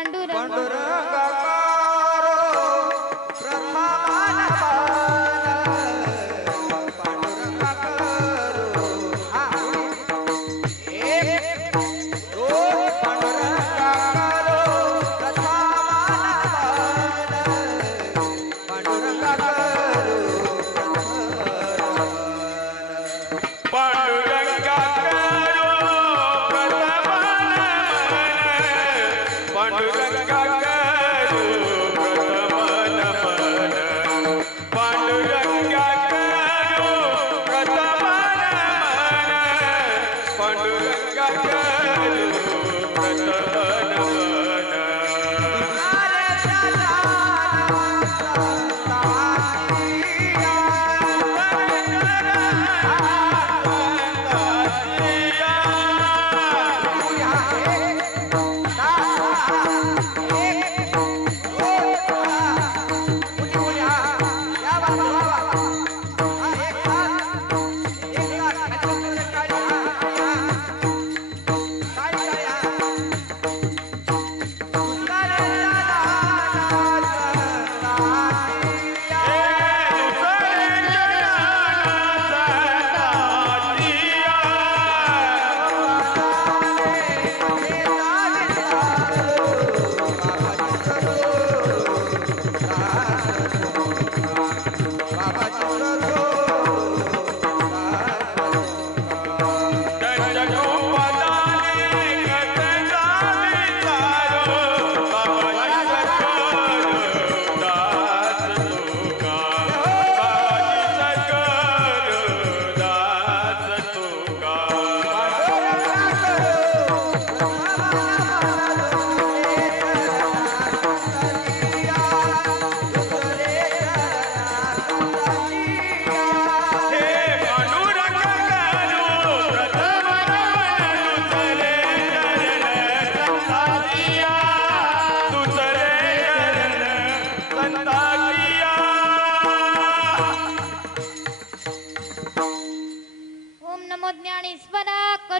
पांडुरंगा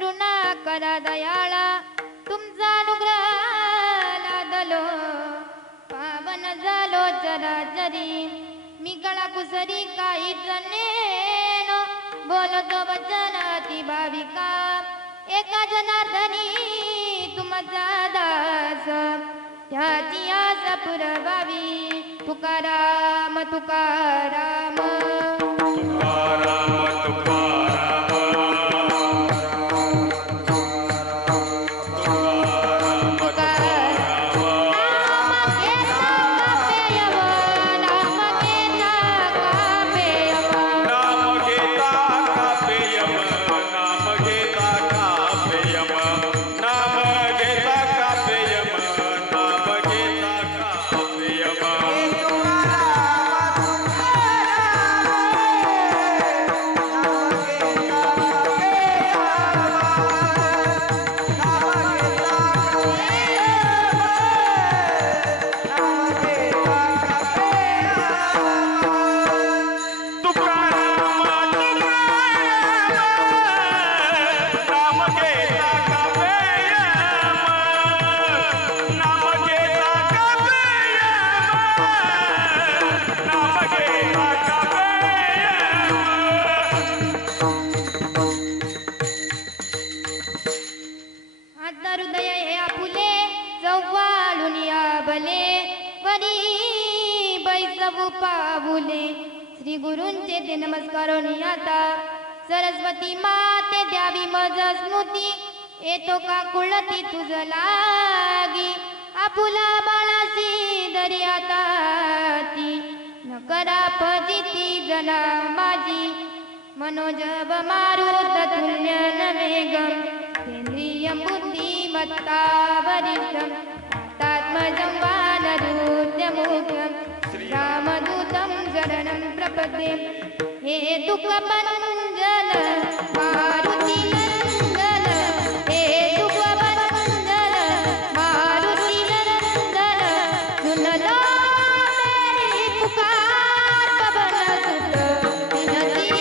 करुणा करा दयाळा तुमचा अनुग्रह लादलो पावन झालो चराचरी मी गळा कुसरी काही जनेनो बोलतो वचन अति भाविका एका जनार्दनी तुमचा दास त्याची आस पुरवावी तुकाराम तुकाराम तुकाराम पावुले श्री गुरूंचे ते नमस्कारोनी आता सरस्वती माते द्यावी मज स्मृती येतो का कुळती तुझ लागी आपुला बाळाशी दरी आता ती न करा फजिती जना माझी मनोजब मारुत तुल्य नवेगम केंद्रीय बुद्धिमत्ता वरिष्ठम आत्मजं वानरूप्यमुख्यम रामदूतं शरणं प्रपद्ये हे दुःखभञ्जन मारुति नन्दन हे दुःखभञ्जन मारुति नन्दन सुन लो मेरी पुकार पवन सुत विनती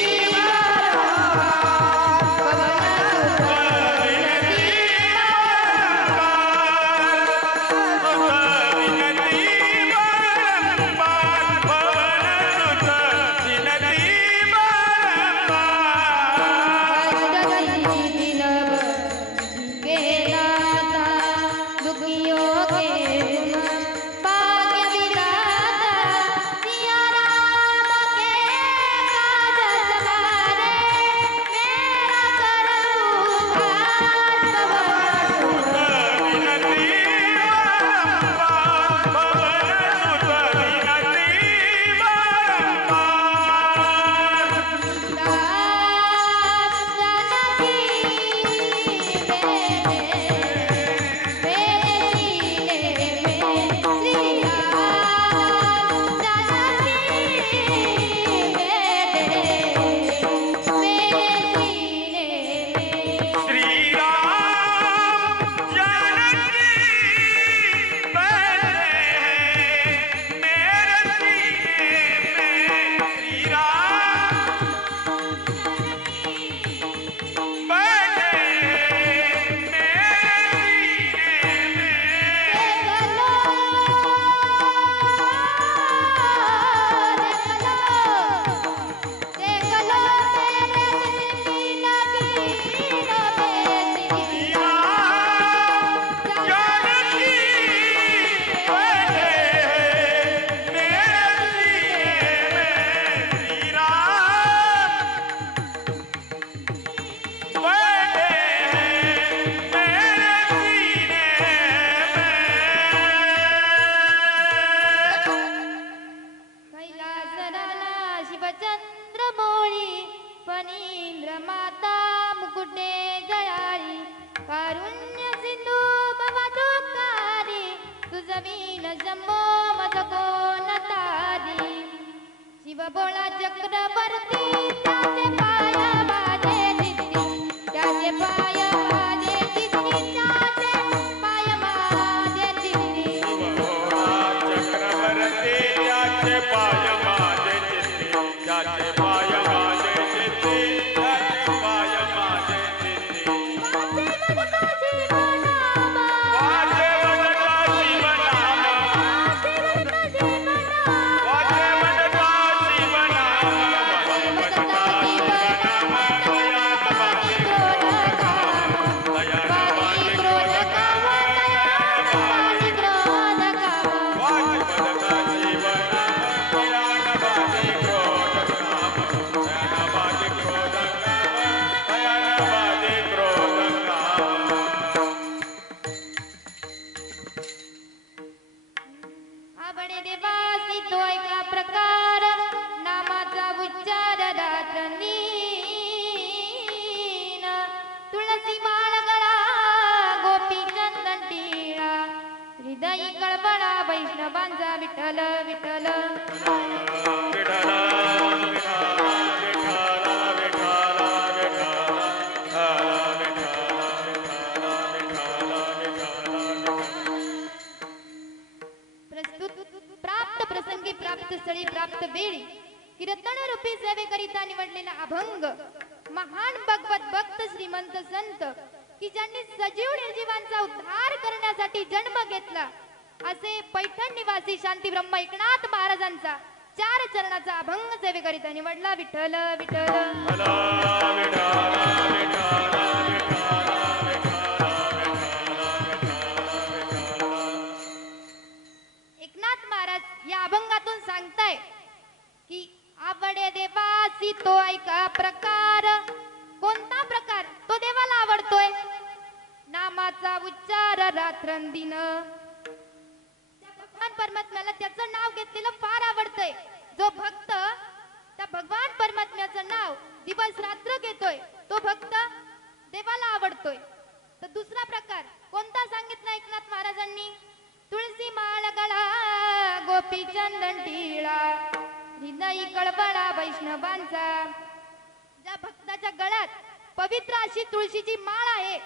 भोळा चक्रवर्ती त्याचे पाय माझे जिती त्याचे पाय माझे जिती त्याचे पाय माझे जिती भोळा चक्रवर्ती त्याचे पाय माझे जिती त्याचे पाय माझे जिती त्याचे पाय माझे जिती विठ्ठल विठ्ठल प्रस्तुत प्राप्त प्रसंगी प्राप्त स्थळी प्राप्त वेळी कीर्तन रूपी सेवेकरिता निवडलेला अभंग महान भगवत भक्त श्रीमंत संत की ज्यांनी सजीव निर्जीवांचा उद्धार करण्यासाठी जन्म घेतला असे पैठण निवासी शांती ब्रह्म एकनाथ महाराजांचा 4 चरणाचा अभंग सेवेकरिता निवडला विठ्ठल विठ्ठल एकनाथ महाराज या अभंगातून सांगताय की आवडे देवासी तो ऐका प्रकार कोणता प्रकार तो देवाला आवडतोय नामाचा उच्चार रात्रंदिन भगवान परमात्म्याला त्याचं नाव घेतलेलं फार आवडतंय जो भक्त त्या भगवान परमात्म्याचं नाव दिवस रात्र घेतोय तो भक्त देवाला आवडतोय तर दुसरा प्रकार कोणता सांगितला एकनाथ महाराजांनी तुळसी माळ गळा गोपी चंदन टिळा हृदयी कळबळा वैष्णवांचा ज्या भक्ताच्या गळ्यात पवित्र अशी तुळशीची माळ आहे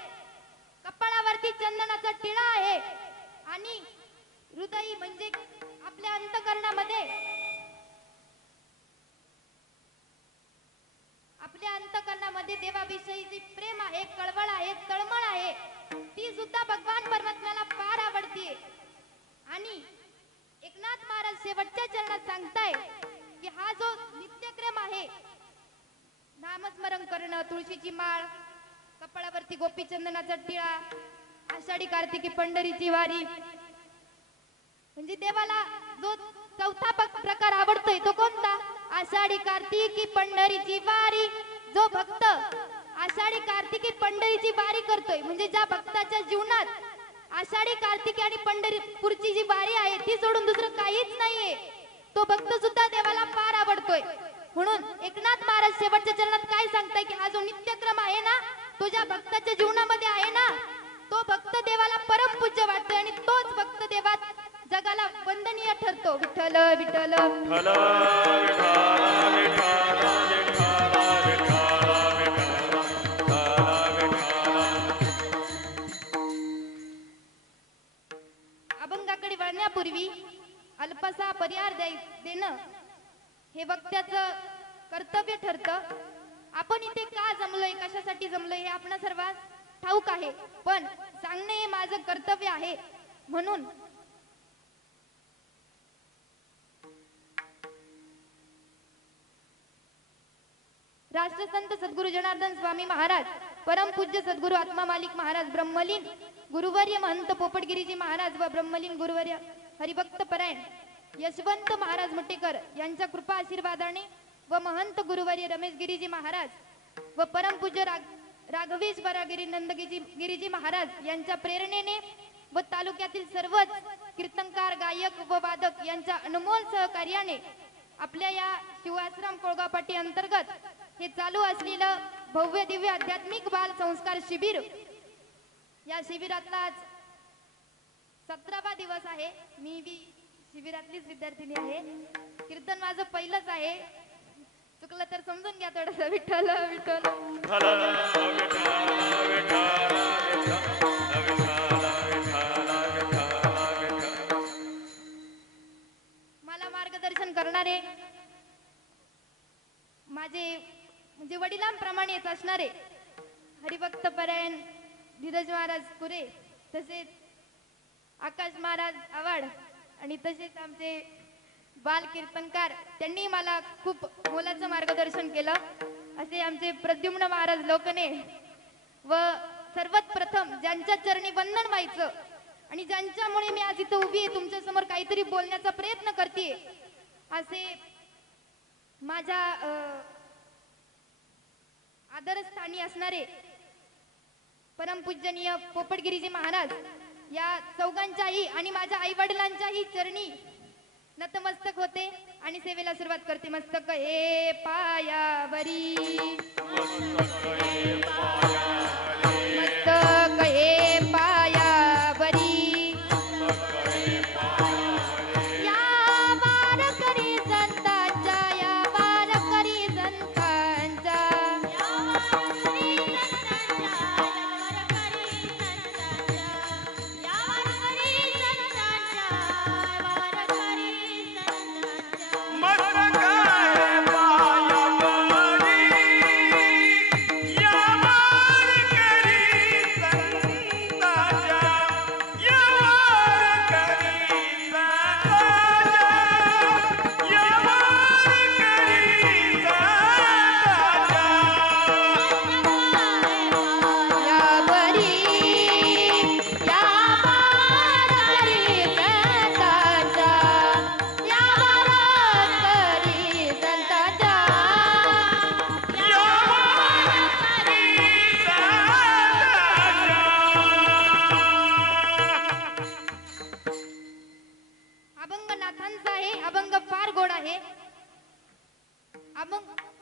कपाळावरती चंदनाचा टिळा आहे आणि हृदयी म्हणजे आपल्या अंतकरणामध्ये देवाविषयीची प्रेम आहे कळवळ आहे तळमळ आहे ती सुद्धा भगवान परमात्म्याला फार आवडते आणि एकनाथ महाराज शेवटच्या चरणात सांगताय की हा जो नित्यक्रम आहे नामस्मरण करणं तुळशीची माळ कपाळावरती गोपीचंदनाचा टिळा आषाढी कार्तिकी पंढरीची वारी म्हणजे देवाला जो चौथा प्रकार आवडतोय तो कोणता आषाढी कार्तिकी पंढरीची वारी जो भक्त आषाढी कार्तिकी पंढरीची वारी करतोय म्हणजे ज्या भक्ताच्या जीवनात आषाढी कार्तिकी आणि पंढरपूरची जी वारी आहे ती सोडून दुसरं काहीच नाहीये तो भक्त सुद्धा देवाला फार आवडतोय म्हणून एकनाथ महाराज शेवटच्या चरणात काय सांगताय की हा जो नित्यक्रम आहे ना तो ज्या भक्ताच्या जीवनामध्ये आहे ना तो भक्त देवाला परम पूज्य वाटतोय आणि तोच भक्त देवात जगाला वंदनीय ठरतो विठ्ठल विठ्ठल अभंगाकडे वळण्यापूर्वी अल्पसा पर्याय देणं हे वक्त्याचं कर्तव्य ठरतं आपण इथे का जमलोय कशासाठी जमलोय हे आपणा सर्वांस ठाऊक आहे पण सांगणे हे माझं कर्तव्य आहे म्हणून राष्ट्रसंत सद्गुरु जनार्दन स्वामी महाराज परम पूज्य सद्गुरु आत्मा मालिक महाराज ब्रह्मलीन गुरुवर्य महंत पोपटगिरीजी महाराज व ब्रह्मलीन गुरुवर्य हरिभक्त परायण यशवंत महाराज मुटेकर यांच्या कृपा आशीर्वादाने व महंत गुरुवर्य रमेश गिरीजी महाराज व परम पूज्य राघवेश्वरागिरी नंदगिरीजी महाराज यांच्या प्रेरणेने व तालुक्यातील सर्वच कीर्तनकार गायक व वादक यांच्या अनमोल सहकार्याने आपल्या या शिवाश्रम कोळगाव पाटी अंतर्गत हे चालू असलेलं भव्य दिव्य आध्यात्मिक बाल संस्कार शिबिर या शिबिरातला आज 17वा दिवस आहे मी बी शिबिरातलीच विद्यार्थिनी आहे कीर्तन माझं पहिलंच आहे चुकलं तर समजून घ्या थोडंसं विठ्ठल विठ्ठल मला मार्गदर्शन करणारे माझे म्हणजे वडिलांप्रमाणेच असणारे हरिभक्त परायण धीरज महाराज कुरे तसेच आकाश महाराज आवाड आणि तसेच आमचे बाल कीर्तनकार त्यांनी मला खूप मोलाचं मार्गदर्शन केलं असे आमचे प्रद्युम्न महाराज लोकने व सर्वात प्रथम ज्यांच्या चरणी वंदन व्हायचं आणि ज्यांच्यामुळे मी आज इथं उभी आहे तुमच्या समोर काहीतरी बोलण्याचा प्रयत्न करते असे माझ्या आदरस्थानी असणारे परमपूजनीय पोपटगिरीजी महाराज या चौघांच्याही आणि माझ्या आई वडिलांच्याही चरणी नतमस्तक होते आणि सेवेला सुरुवात करते मस्तक हे पायावरी मस्तक हे पायावरी या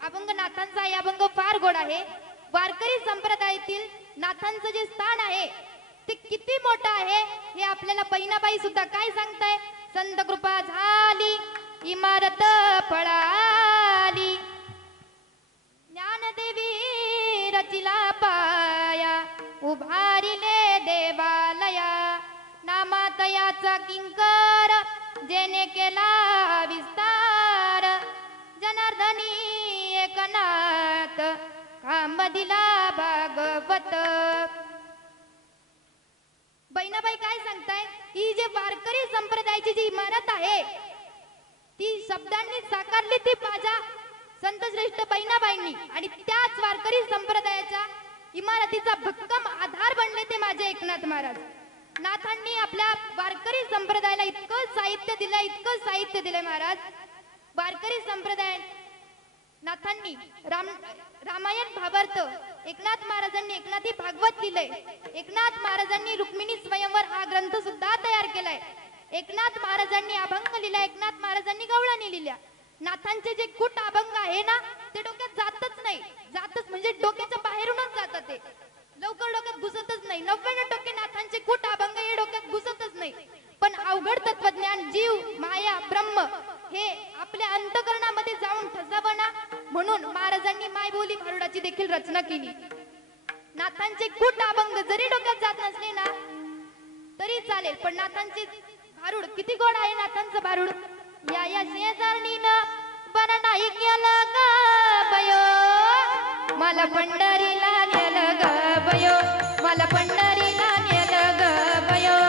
अभंग नाथांचा आहे अभंग फार गोड आहे. वारकरी संप्रदायातील नाथांचं जे स्थान आहे ते किती मोठं आहे हे आपल्याला बहिणाबाई सुद्धा काय सांगताय. संत कृपा झाली इमारत फळाली, ज्ञानदेवी रचिला पाया, उभारिले देवालया, नामातयाचा किंकर जेने केला विस्तार, जनार्दनी एकनाथ खांब दिला भागवत. बहिणाबाई काय सांगताय, ही जे वारकरी संप्रदायाची जी इमारत आहे ती शब्दांनी साकारली ती माझ्या संत श्रेष्ठ बहिणाबाईंनी, आणि त्याच वारकरी संप्रदायाच्या इमारतीचा भक्कम आधार बनले ते माझे एकनाथ महाराज. नाथांनी आपल्या वारकरी संप्रदायाला इतकं साहित्य दिलंय महाराज. वारकरी संप्रदाय नाथांनी रामायण भावार्थ एकनाथ महाराजांनी एकनाथी भागवत लिहिलंय. एकनाथ महाराजांनी रुक्मिणी स्वयंवर हा ग्रंथ सुद्धा तयार केलाय. एकनाथ महाराजांनी अभंग लिहिला, एकनाथ महाराजांनी गवळणी लिहिल्या. नाथांचे जे कुट अभंग आहे ना ते डोक्यात जातच नाही, जातच म्हणजे डोक्याच्या बाहेरूनच जातात, ते लवकर डोक्यात घुसतच नाही. 99% नाथांचे कुट अभंग हे डोक्यात घुसतच नाही. पण अवघड तत्वज्ञान जीव माया ब्रह्म हे आपल्या अंतकरणामध्ये जाऊन ठसावं ना, म्हणून महाराजांनी मायबोली भारुडाची देखील रचना केली. नाथांचे कुट अभंग जरी डोक्यात जात नसले ना तरी चालेल, पण नाथांचे भारुड किती गोड आहे. नाथांचं भारुड, या या शेजारणीनं बरं नाही केलं ग बयो, मला पंढरीला नेलं ग बयो, मला पंढरीला नेलं ग बयो,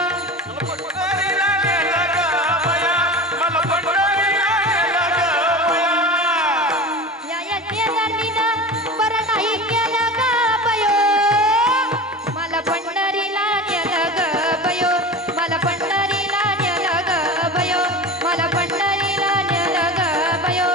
या या शेजारणीनं बरं नाही केलं ग बयो, मला पंढरीला नेलं ग बयो, मला पंढरीला नेलं ग बयो, मला पंढरीला नेलं ग बयो.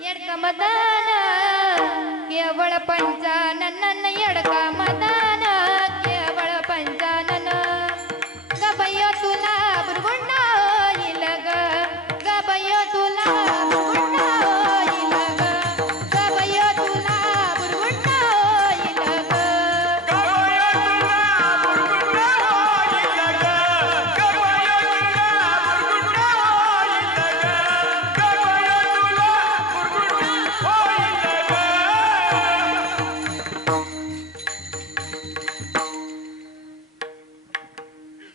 येडका मदान केवळ पंचानन, येडका मदान केवळ पंचानन, गबयो तुला बुरगुंड होईल ग, गबयो तुला बुरगुंड होईल ग, गबयो तुला बुरगुंड होईल ग.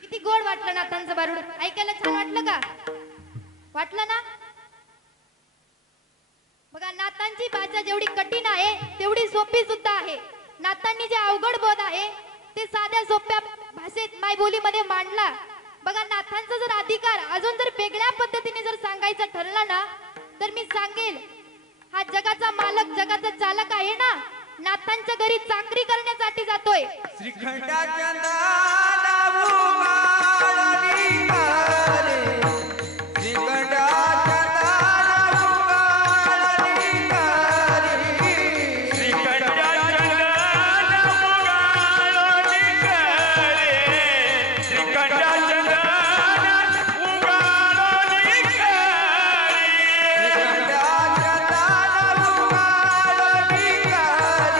किती गोड वाटलं नाथांचं भारुड, ऐकायला छान वाटलं का? वाटलं ना? बघा, नाथांची भाषा जेवढी कठीण आहे तेवढी सोपी सुद्धा आहे. नाथांनी जे अवघड बोध आहे ते साध्या सोप्या भाषेत मायबोलीमध्ये मांडला. बघा, नाथांचा जर अधिकार अजून जर वेगळ्या पद्धतीने जर सांगायचं ठरला ना तर मी सांगेल, हा जगाचा मालक जगाचा चालक आहे ना, नाथांच्या घरी चाकरी करण्यासाठी जातोय. श्रीखंडाच्या दारावर उभारली गारे, श्रीखंडाच्या दारावर उभारली गारे, श्रीखंडाच्या दारावर उभारली गारे, श्रीखंडाच्या दारावर उभारली गारे.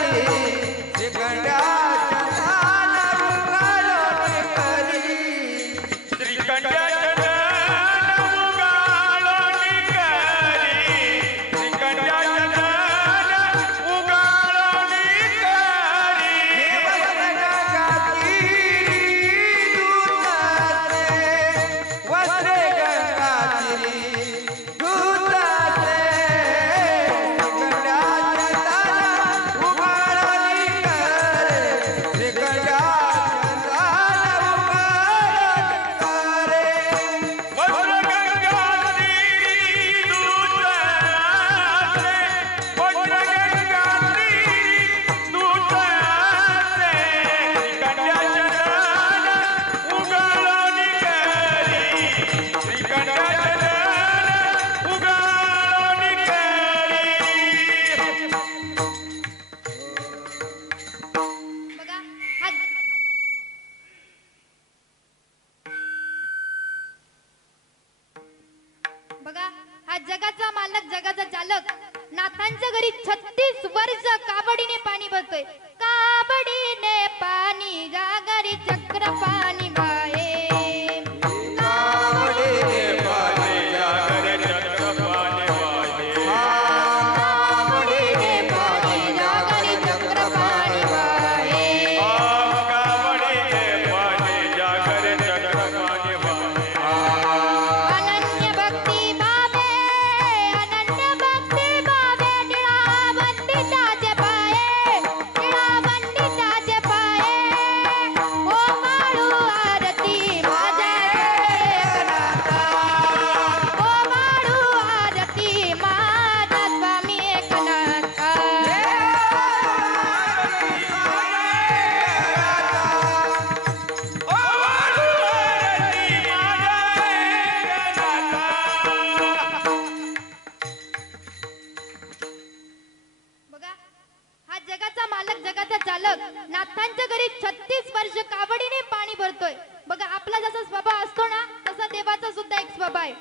मालक जगाचा चालक नाथांच्या घरी 36 वर्ष कावडीने पाणी भरतोय. बघा आपला जसा स्वभाव असतो ना तसा देवाचा सुद्धा एक स्वभाव आहे.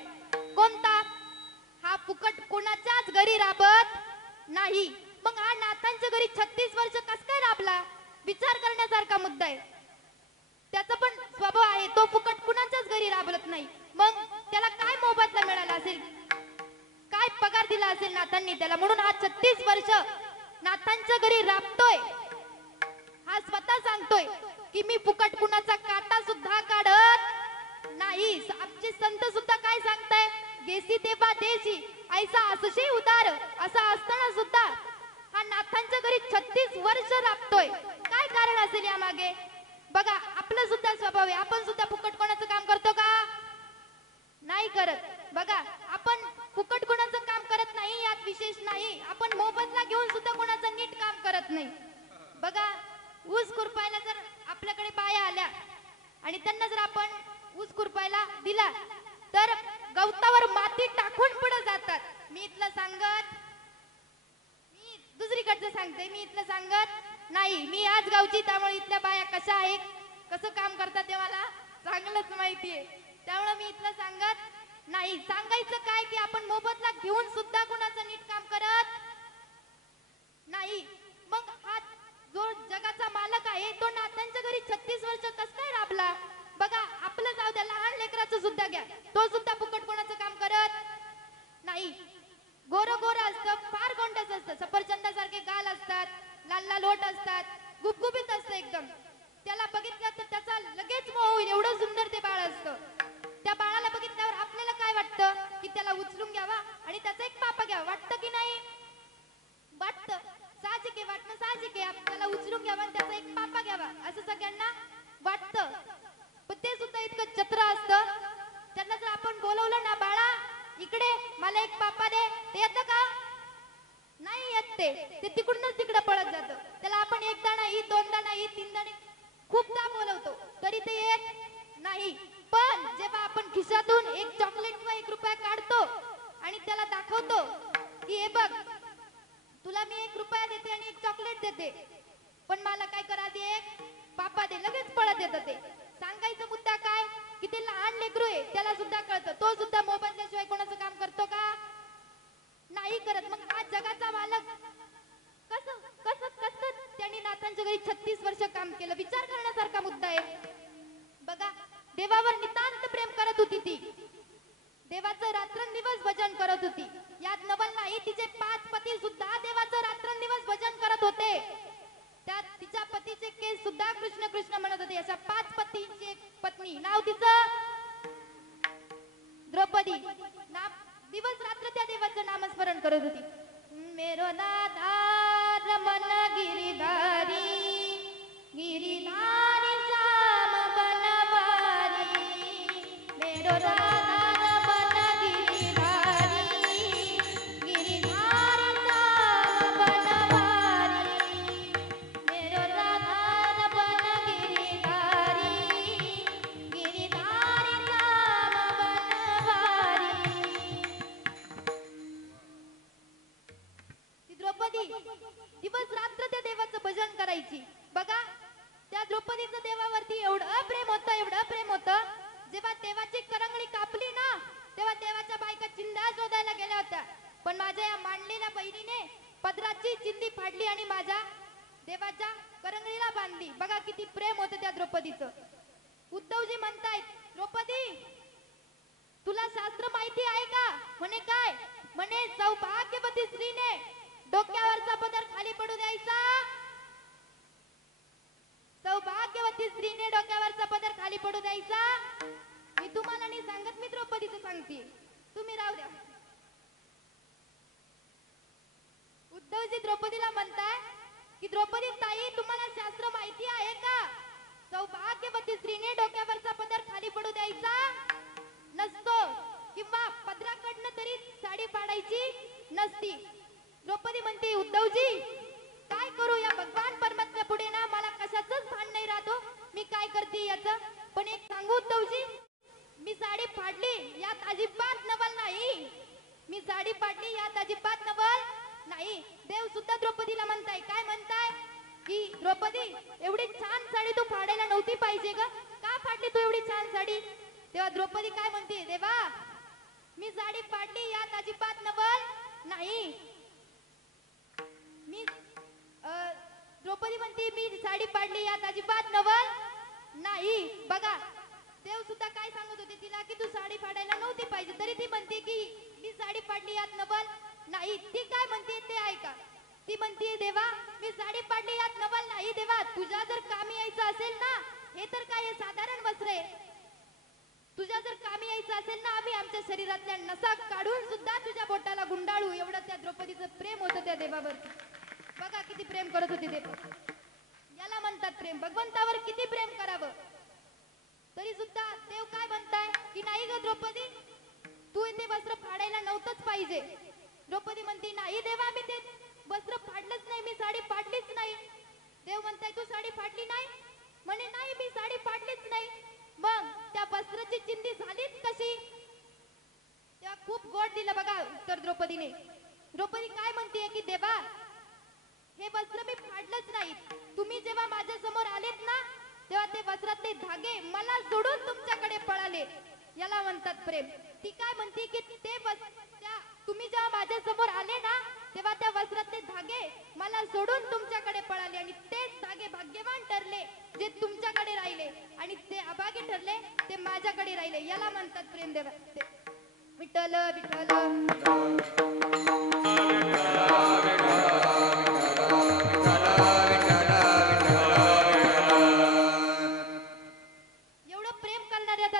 कोणता? हा फुकट कोणाच्याच घरी राबत नाही. मग हा नाथांच्या घरी 36 वर्ष कस काय राबला? विचार करण्यासारखा मुद्दा आहे. त्याचा पण स्वभाव आहे, तो फुकट कुणाच्याच घरी राबत नाही. मग त्याला काय मोबदला मिळाला असेल, काय पगार दिला असेल नाथांनी त्याला, म्हणून हा 36 वर्ष नाथांच्या घरी राबतोय. हा स्वतः सांगतोय की मी फुकट कुणाचा काटा सुद्धा काढत नाही. आमचे संत सुद्धा काय सांगताय? गेसी तेव्हा देशी ऐसा असशी उदार. असा असताना सुद्धा हा नाथांच्या घरी 36 वर्ष राबतोय. काय कारण असेल या मागे? बघा आपलं सुद्धा स्वभाव आहे. आपण सुद्धा फुकट कोणाचं काम करतो का? नाही करत. बघा आपण फुकट कोणाचं काम करत नाही यात विशेष नाही. आपण मोबदला घेऊन सुद्धा कोणाचं नीट काम करत नाही. बघा ऊस खुरपायला जर आपल्याकडे बाया आल्या आणि त्यांना जर आपण ऊस खुरपायला दिला तर गवतावर माती टाकून पुढे जातात. मी इथलं सांगत, मी दुसरीकडचं सांगते, मी इथलं सांगत नाही. मी आज गावची, त्यामुळे इथल्या बाया कशा आहेत, कसं काम करतात ते मला चांगलंच माहिती आहे. त्यामुळे मी इथलं सांगत नाही. सांगायचं काय की आपण मोबदला घेऊन सुद्धा कुणाचं नीट काम करत नाही. मग हा जो जगाचा मालक आहे तो नाथांच्या घरी 36 वर्ष कसं काय राबला? बघा आपलं जाऊ द्या, लहान लेकराचं सुद्धा घ्या, तो सुद्धा फुकट कोणाचं काम करत नाही. गोरं गोरं असतं, फार गोंडस असतं, सफरचंदासारखे गाल असतात, लाल लाल ओठ असतात, गुबगुबीत असतं एकदम. त्याला बघितलं तर त्याचा लगेच मोह होईल, एवढं सुंदर ते बाळ असतं. त्या बाळाला बघितल्यावर आपल्याला काय वाटतं की त्याला उचलून घ्यावा आणि त्याचा एक पापा घ्यावा, वाटतं की नाही? वाटतं. साहजिक आहे, वाटणं साहजिक आहे. आपल्याला उचलून घ्यावा आणि त्याचा एक पापा घ्यावा असं सगळ्यांना वाटतं. पण ते सुद्धा इतकं चत्र असतं. त्यांना जर आपण बोलवलं ना, बाळा इकडे मला एक पापा दे, ते येतं का? नाही येत. ते तिकडूनच तिकडे पळत जातं. त्याला आपण एक दाणा ई, दोन दाणा ई, तीन दाणे खूपदा बोलवतो तरी ते येत नाही. पण जेव्हा आपण खिशातून एक चॉकलेट किंवा 1 रुपया काढतो आणि त्याला दाखवतो की हे बघ तुला मी 1 रुपया देते आणि 1 चॉकलेट देते, पण मला काय करा दे, एक पापा दे, लगेच पळत येतं. ते सांगायचं मुद्दा काय की ते लहान लेकरू आहे, त्याला सुद्धा कळतं. तो सुद्धा मोबदल्याशिवाय कोणाचं काम करतो का? नाही करत. मग आज जगाचा मालक कसं कसं कसं त्यांनी नाथांच्या घरी 36 वर्ष काम केलं? विचार करण्यासारखा मुद्दा आहे. बघा देवावर नितांत प्रेम करत होती ती. देवाचं रात्रंदिवस भजन करत होती. यात नवल नाही, तिचे 5 पती सुद्धा देवाचं रात्रंदिवस भजन करत होते. त्यात तिच्या पतीचे केस सुद्धा कृष्ण कृष्ण म्हणत होते. अशा 5 पतींची एक पत्नी, नाव तिचं द्रौपदी. दिवस रात्र त्या देवाचं नामस्मरण करत होती. मेरो दादा रमन गिरिधारी, गिरिधारी श्याम बनवारी. मेरो दादा रमन गिरिधारी, गिरिधारी श्याम बनवारी. मेरो दादा रमन गिरिधारी, गिरिधारी श्याम बनवारी. ती द्रौपदी दिवस रात्र त्या देवाचं भजन करायची. बघा त्या द्रौपदीचं देवावरती एवढं प्रेम होतं, एवढं प्रेम होतं. जेव्हा देवाची करंगळी कापली ना तेव्हा देवाच्या बायका चिंध्या शोधायला गेल्या होत्या, पण माझ्या या मांडलेल्या बहिणीने पदराची चिंधी फाडली आणि माझ्या देवाच्या करंगळीला बांधली. बघा किती प्रेम होतं त्या द्रौपदीचं. उद्धवजी म्हणतायत, द्रौपदी तुला शास्त्र माहिती आहे का? म्हणे काय? म्हणे सौभाग्यवती स्त्रीने डोक्यावरचा पदर खाली पडू द्यायचा. सौभाग्यवती स्त्रीने डोक्यावरचा पदर खाली पडू द्यायचा. मी तुम्हाला नाही सांगत, मी द्रौपदीचं सांगते, तुम्ही राहू द्या. उद्धवजी द्रौपदीला म्हणताय की द्रौपदी ताई तुम्हाला शास्त्र माहिती आहे का? सौभाग्यवती स्त्रीने डोक्यावरचा पदर खाली पडू द्यायचा नसतो, किंवा पदराकडनं तरी साडी फाडायची नसती. द्रौपदी म्हणते, उद्धवजी काय करू या भगवान परमात्म्या पुढे ना मला कशाचंच भान नाही राहतो, मी काय करते याचं. पण एक सांगू उद्धवजी, मी साडी फाडली यात अजिबात नवल नाही. मी साडी फाडली यात अजिबात नवल नाही. देव सुद्धा द्रौपदीला म्हणताय, काय म्हणताय द्रौपदी एवढी छान साडी तू फाडायला नव्हती पाहिजे ग, का फाडली तू एवढी छान साडी? तेव्हा द्रौपदी काय म्हणते, देवा मी साडी फाडली यात अजिबात नवल नाही. मी द्रौपदी म्हणते मी साडी फाडली यात अजिबात नवल नाही. बघा देव सुद्धा काय सांगत होते तिला की तू साडी फाडायला नव्हती पाहिजे, तरी ती म्हणते की मी साडी फाडली यात नवल नाही. ती काय म्हणते ते ऐका. ती म्हणते देवा मी साडी फाडली यात नवल नाही. देवा तुझ्या जर कामी यायचं असेल ना, हे तर काय साधारण वस्त्र आहे, तुझ्या जर कामी यायचं असेल ना, आम्ही आमच्या शरीरातल्या नसा काढून सुद्धा तुझ्या बोटाला गुंडाळू. एवढं त्या द्रौपदीचं प्रेम होतं त्या देवावर. बघा किती प्रेम करत होती देव. याला म्हणतात प्रेम. भगवंतावर किती प्रेम करावं, तरी सुद्धा देव काय म्हणताय की नाही ग द्रौपदी तू ते वस्त्र फाडायला नव्हतंच पाहिजे. द्रौपदी म्हणते नाही देवा मी ते वस्त्र फाडलंच नाही, मी साडी फाडलीच नाही. देव म्हणताय तू साडी फाडली नाही? म्हणे नाही मी साडी फाडलीच नाही. मग त्या वस्त्राची चिंधी झालीच कशी? तेव्हा खूप गोड दिलं बघा उत्तर द्रौपदीने. द्रौपदी काय म्हणते की देवा हे वस्त्र मी फाडलंच नाही. तुम्ही जेव्हा माझ्या समोर आलेत ना, तेव्हा ते वस्त्रातले धागे मला सोडून तुमच्याकडे पळाले. याला म्हणतात प्रेम. ती काय म्हणते की ते तुम्ही जेव्हा माझ्या समोर आले ना, तेव्हा त्या वस्त्रातले धागे मला सोडून तुमच्याकडे पळाले आणि तेच धागे भाग्यवान ठरले जे तुमच्याकडे राहिले आणि ते अभागी ठरले ते माझ्याकडे राहिले. याला म्हणतात प्रेम. देवा विठ्ठल विठ्ठल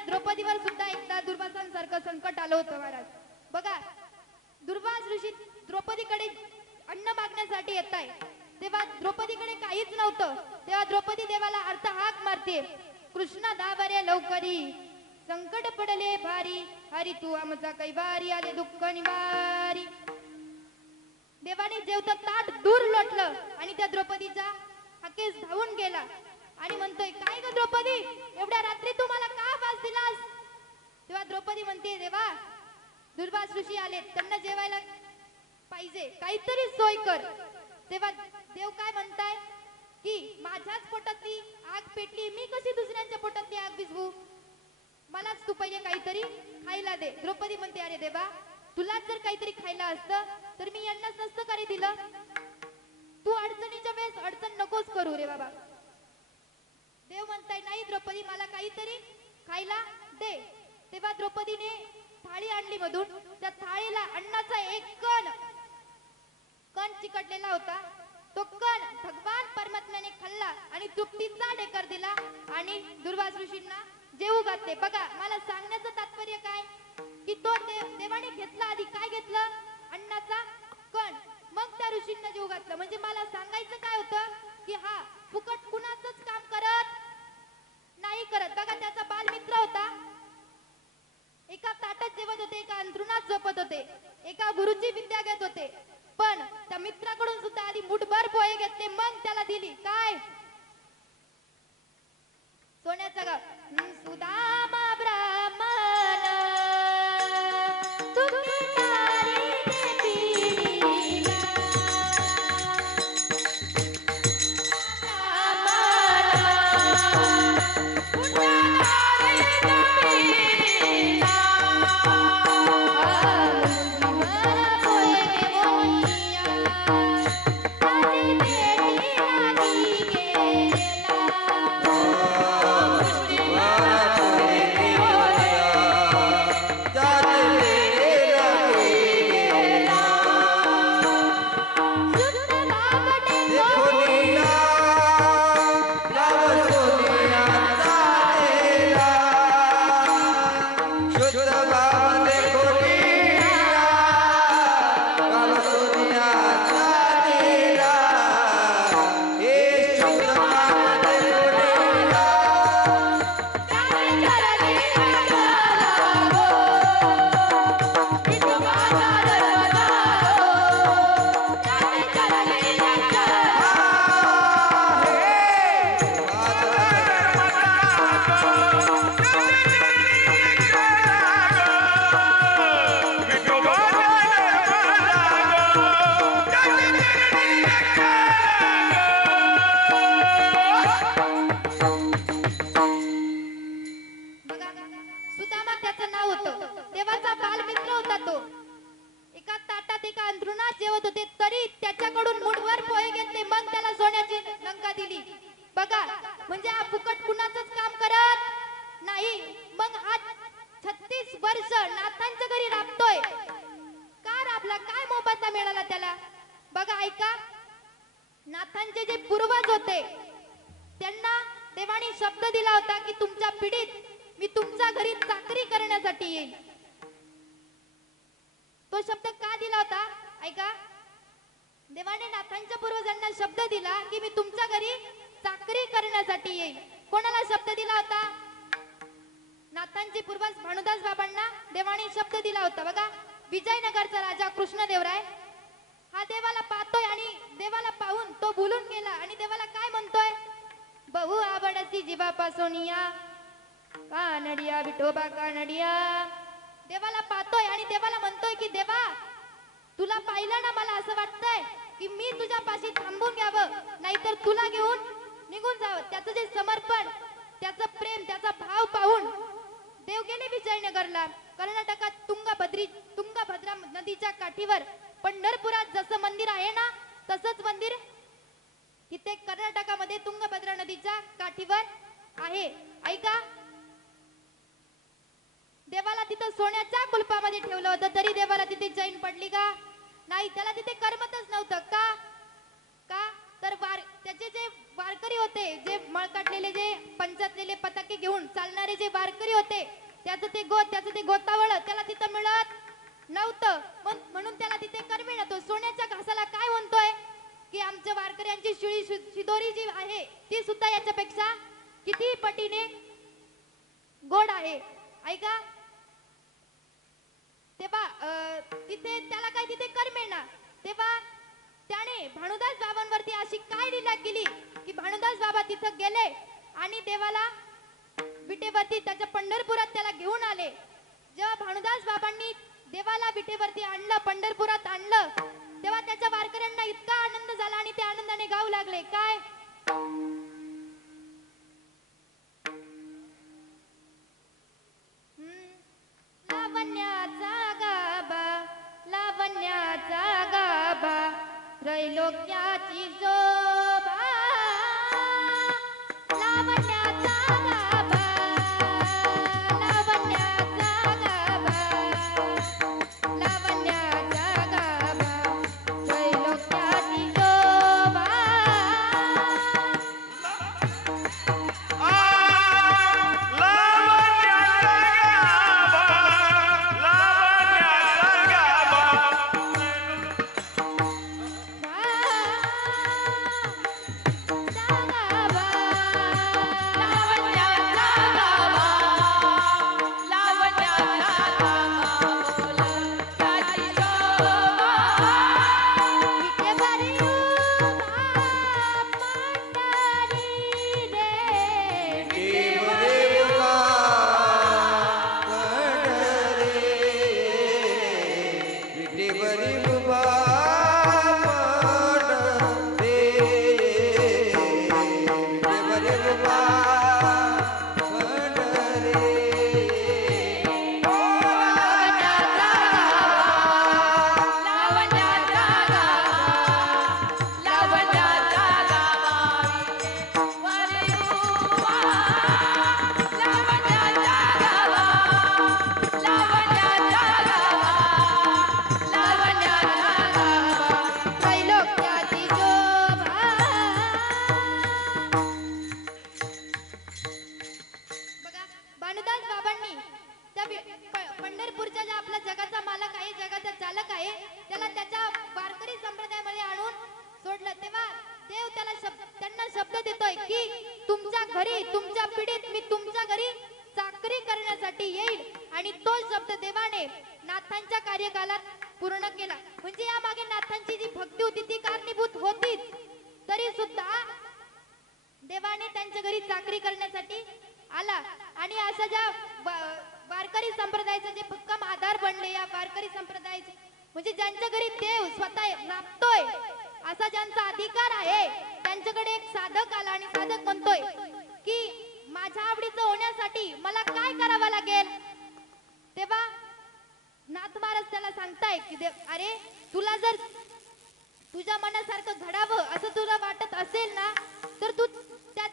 द्रौपदीवर सुद्धा एकदा दुर्वासांसारखं संकट आलं होतं महाराज. बघा दुर्वास ऋषी द्रौपदीकडे अन्न मागण्यासाठी येत आहे, तेव्हा द्रौपदीकडे काहीच नव्हतं. तेव्हा द्रौपदी देवाला अर्थ हाक मारते, कृष्णा दावरे लवकरी संकट पडले भारी, हरी तू आमचा कैवारी आले दुःख निवारी. देवाने जेवतं ताट दूर लोटलं आणि त्या द्रौपदीच्या हाकेस धावून गेला आणि म्हणतोय काय ग द्रौपदी एवढ्या रात्री तू मला का वास दिलास? तेव्हा द्रौपदी म्हणते देवा दुर्वास ऋषी आले, त्यांना जेवायला पाहिजे, काहीतरी सोय कर. तेव्हा देव काय म्हणताय की माझ्याच पोटातली आग पेटली, मी कशी दुसऱ्यांच्या पोटातली आग विझवू? मलाच तू पहिले काहीतरी खायला दे. द्रौपदी म्हणते अरे देवा तुलाच जर काहीतरी खायला असतं तर मी यांनाच नसतं काही दिलं. तू अडचणीच्या वेळेस अडचण नकोच करू रे बाबा. देव म्हणताय नाही द्रौपदी मला काहीतरी खायला दे. तेव्हा द्रौपदीने थाळी आणली मधून, त्या थाळीला अन्नाचा एक कण चिकटलेला होता. तो कण भगवान परमात्म्याने खाल्ला आणि तृप्तीचा डेकर दिला आणि दुर्वास ऋषींना जेवू घातले. बघा मला सांगण्याचं तात्पर्य काय की तो देवाने घेतला, आधी काय घेतलं? अन्नाचा कण, मग त्या ऋषींना जेवू घातलं. म्हणजे मला सांगायचं काय होतं की हा फुकट कुणाचंच काम करत नाही करत. बघा त्याचा बालमित्र होता, एका ताटात जेवत होते, एका अंथरुणात झोपत होते, एका गुरुची विद्या घेत होते, पण त्या मित्राकडून सुद्धा आधी मुठभर पोहे घेतले, मग त्याला दिली काय? सोन्याचा गाव सुदामा ब्राह्मण बघा म्हणजे हा फुकट कुणाचंच काम करत नाही. मग हा 36 वर्ष नाथांच्या घरी राबतोय. का राबला? काय मोबदला मिळाला त्याला? बघा ऐका, नाथांचे जे पूर्वज होते त्यांना देवाने शब्द दिला होता की तुमच्या पिढीत मी तुमच्या घरी चाकरी करण्यासाठी येईल. तो शब्द का दिला होता? ऐका, देवाने नाथांच्या पूर्वजांना शब्द दिला की मी तुमच्या घरी चाकरी करण्यासाठी येईल. कोणाला शब्द दिला होता? नाथांचे पूर्वज भानुदास बाबांना देवाने शब्द दिला होता. बघा, विजयनगरचा राजा कृष्णदेवराय हा देवाला पाहतोय आणि देवाला पाहून तो बोलून गेला आणि देवाला काय म्हणतोय? बहु आवडती जीवापासून या कानडिया विठोबा कानडिया. देवाला पाहतोय आणि देवाला म्हणतोय की देवा, तुला पाहिलं ना, मला असं वाटतंय की मी तुझ्या पाशी थांबून घ्यावं, नाहीतर तुला घेऊन निघून जावं. त्याचं जे समर्पण, त्याचं प्रेम, त्याचा भाव पाहून देव गेले विजयनगरला. कर्नाटकात तुंगभद्रा नदीच्या काठीवर पंढरपुरात जसं मंदिर आहे ना, तसंच मंदिर इथे कर्नाटकामध्ये तुंगभद्रा नदीच्या काठीवर आहे. ऐका, देवाला तिथं सोन्याच्या कुलपामध्ये ठेवलं होतं, तरी देवाला तिथे चैन पडली का? नाही. त्याला तिथे करमतच नव्हतं. का? तर त्याचे जे वारकरी होते, जे मळकाटलेले, जे पंचातलेले पताके घेऊन चालणारे जे वारकरी होते, त्याचं ते गोतावळ त्याला तिथं मिळत नव्हतं. म्हणून त्याला तिथे करमे नव्हतं. सोन्याच्या घासाला काय म्हणतोय की आमच्या वारकऱ्यांची शिदोरी जी आहे ती सुद्धा याच्यापेक्षा किती पटीने गोड आहे. ऐका, तेव्हा तिथे त्याला काय तिथे करमे ना, तेव्हा त्याने भानुदास बाबांवरती अशी काय लीला केली की भानुदास बाबा तिथं गेले आणि देवाला विटेवरती त्याच्या पंढरपुरात त्याला घेऊन आले. जेव्हा भानुदास बाबांनी देवाला विटेवरती आणलं, पंढरपुरात आणलं, तेव्हा त्याच्या वारकऱ्यांना इतका आनंद झाला आणि ते आनंदाने गाऊ लागले. काय? लावण्याचा गाभा, लावण्याचा गाभा, त्रैलोक्याची शोभा. लावण्याचा गाभा, लावण्याचा गाभा, लावण्याचा गाभा, त्रैलोक्याची शोभा. पंढरपूरच्या ज्या आपला जगाचा मालक आहे, जगाचा चालक आहे, त्याला त्याच्या वारकरी संप्रदायामध्ये आणून सोडलं. तेव्हा देव त्यांना शब्द देतोय की तुमच्या घरी, तुमच्या पिढीत मी तुमच्या घरी चाकरी करण्यासाठी येईल. आणि तो शब्द देवाने नाथांच्या कार्यकालात पूर्ण केला. म्हणजे या मागे नाथांची जी भक्ती होती ती कारणीभूत होतीच, तरी सुद्धा देवाने त्यांच्या घरी चाकरी करण्यासाठी आला. आणि अशा ज्या वारकरी संप्रदायाचा जे भक्कम आधार बनले, या वारकरी संप्रदायाचे म्हणजे ज्यांच्या घरी देव स्वतः राबतोय, असा ज्यांचा अधिकार आहे, त्यांच्याकडे एक साधक आला आणि साधक म्हणतोय की माझ्या आवडीचं होण्यासाठी मला काय करावं लागेल. तेव्हा नाथ महाराज त्याला सांगताय की अरे, तुला जर तुझ्या मनासारखं घडावं असं तुला वाटत असेल ना, तर तू त्या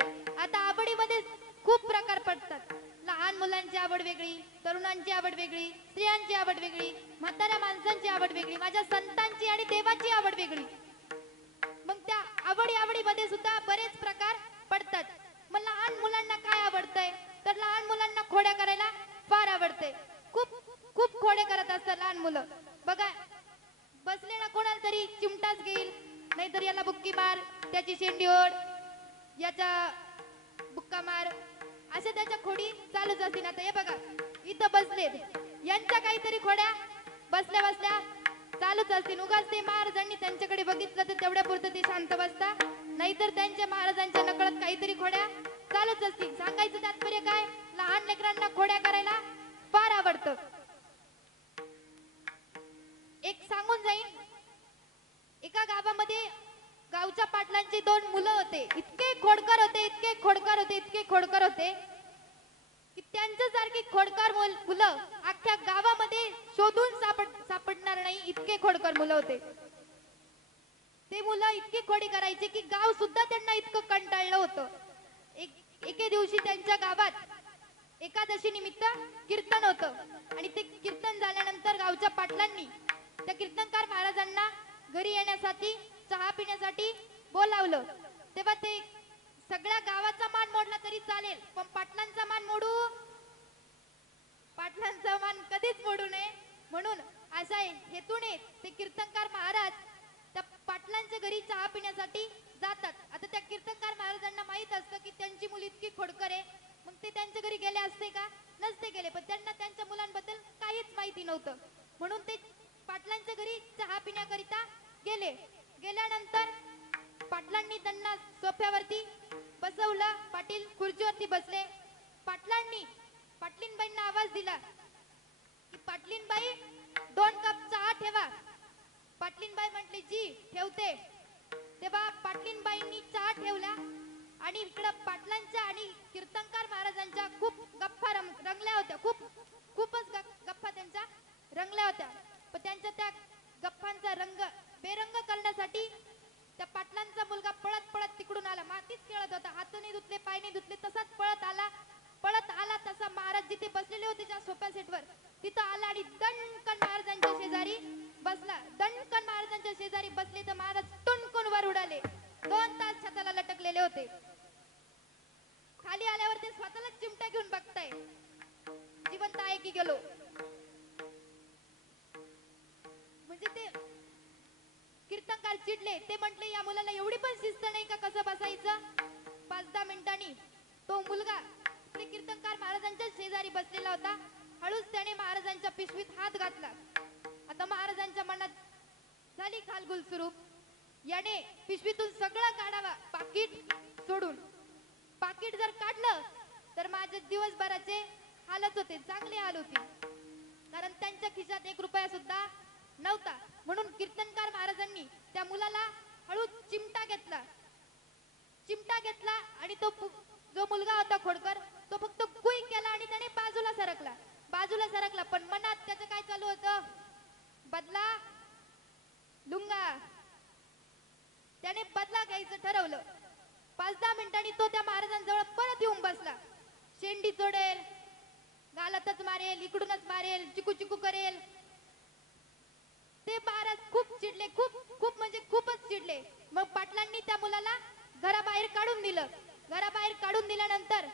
आहे. आता आवडीमध्ये खूप प्रकार पडतात. लहान मुलांची आवड वेगळी, तरुणांची आवड वेगळी, स्त्रियांची आवड वेगळी, म्हाताऱ्या माणसांची आवड वेगळी, माझ्या संतांची आणि देवाची आवड वेगळी. मग त्या आवडीमध्ये सुद्धा बरेच प्रकार पडतात. मग लहान मुलांना काय आवडतंय, तर लहान मुलांना खोड्या करायला फार आवडते. खूप खूप खोडे करत असतात लहान मुलं. बघा, बसले ना कोणाला तरी चिमटाच घेईल, नाहीतर याला बुक्की मार, त्याची शेंडी ओढ, याचा बुक्का मार, अशा त्याच्या खोडी चालूच असतील. आता हे बघा, इथं बसलेत, यांच्या काहीतरी खोड्या बसल्या बसल्या चालूच असतील. उगाच ते महाराजांनी त्यांच्याकडे बघितलं तर तेवढ्या पुरतं ते शांत बसता, नाहीतर त्यांच्या महाराजांच्या नकळत काहीतरी खोड्या चालूच असतील. सांगायचं तात्पर्य काय, लहान लेकरांना खोड्या करायला फार आवडतं. एक सांगून जाईन, एका गावामध्ये गावच्या पाटलांचे 2 मुलं होते. इतके खोडकर होते, इतके खोडकर होते, इतके खोडकर होते की त्यांच्यासारखी खोडकर मुलं अख्ख्या गावामध्ये शोधून सापडणार नाही, इतके खोडकर मुलं होते. ते मुलं इतकी खोडी करायचे की गाव सुद्धा त्यांना इतकं कंटाळलं होतं. एके दिवशी त्यांच्या गावात एकादशी निमित्त कीर्तन होतं आणि ते कीर्तन झाल्यानंतर गावच्या पाटलांनी त्या कीर्तनकार महाराजांना घरी येण्यासाठी, चहा पिण्यासाठी बोलावलं. तेव्हा ते सगळ्या गावाचा मान मोडला तरी चालेल, पण पाटलांचा मान कधीच मोडू नये, म्हणून अशा हेतूने ते कीर्तनकार महाराज त्या पाटलांच्या घरी चहा पिण्यासाठी जातात. आता त्या कीर्तनकार महाराजांना माहित असतं की त्यांची मुली इतकी खोडकर आहे, मग ते त्यांच्या घरी गेले असते का, नसते गेले. पण त्यांना त्यांच्या मुलांबद्दल काहीच माहिती नव्हतं, म्हणून ते पाटलांच्या घरी चहा पिण्याकरिता गेले. गेल्यानंतर पाटलांनी त्यांना सोफ्यावरती बसवलं. पाटील खुर्चीवरती बसले. पाटलीनबाईंना आवाज दिला की पाटलीनबाई 2 कप चहा ठेवा. पाटलीनबाई म्हटली, जी ठेवते. तेव्हा पाटलीनबाईंनी चहा ठेवला आणि इकडं पाटलांच्या आणि कीर्तनकार महाराजांच्या खूप गप्पा रंगल्या होत्या. खूपच गप्पा त्यांच्या रंगल्या होत्या. पण त्यांच्या त्या गप्पांचा रंग बेरंग करण्यासाठी त्या पाटलांचा मुलगा पळत पळत तिकडून आला. मातीच खेळत होता, हात नाही धुतले, पाय नाही धुतले, तसाच पळत आला. तसा महाराज जिथे बसलेले होते ज्या सोफा सेटवर, तिथं आला आणि दणकन महाराजांच्या शेजारी बसला. दणकन महाराजांच्या शेजारी बसले तर महाराज टुणकून वर उडाले. 2 तास छताला लटकलेले होते. खाली आल्यावर ते स्वतःलाच चिमटा घेऊन बघताय, जिवंत आहे की गेलो. म्हणजे ते कीर्तनकार चिडले. ते म्हटले, या मुलाला एवढी पण शिस्त नाही का, कसं बसायचं. 5-10 मिनिटांनी तो मुलगा कीर्तनकार महाराजांच्या शेजारी बसलेला होता. हळूच त्याने महाराजांच्या पिशवीत हात घातला. आता महाराजांच्या मनात झाली खालगुल सुरू. याने पिशवीतून सगळं काढावा, पाकिट सोडून. पाकिट जर काढलं तर माझे दिवसभराचे हालच होते, चांगले हाल होते, कारण त्यांच्या खिशात 1 रुपया सुद्धा नव्हता. म्हणून कीर्तनकार महाराजांनी त्या मुलाला हळूच चिमटा घेतला आणि तो जो मुलगा होता खोडकर, तो फक्त कुई केला आणि त्याने बाजूला सरकला. पण मनात त्याचं काय चालू होतं, बदला लुंगा. त्याने बदला घ्यायचं ठरवलं. 5-10 मिनिटांनी तो त्या महाराजांजवळ परत येऊन बसला. शेंडी चोडेल, गालातच मारेल, इकडूनच मारेल, चिकू करेल. ते महाराज खूप चिडले, खूप म्हणजे खूपच चिडले. मग पाटलांनी त्या मुलाला घराबाहेर काढून दिलं. घराबाहेर काढून दिल्यानंतर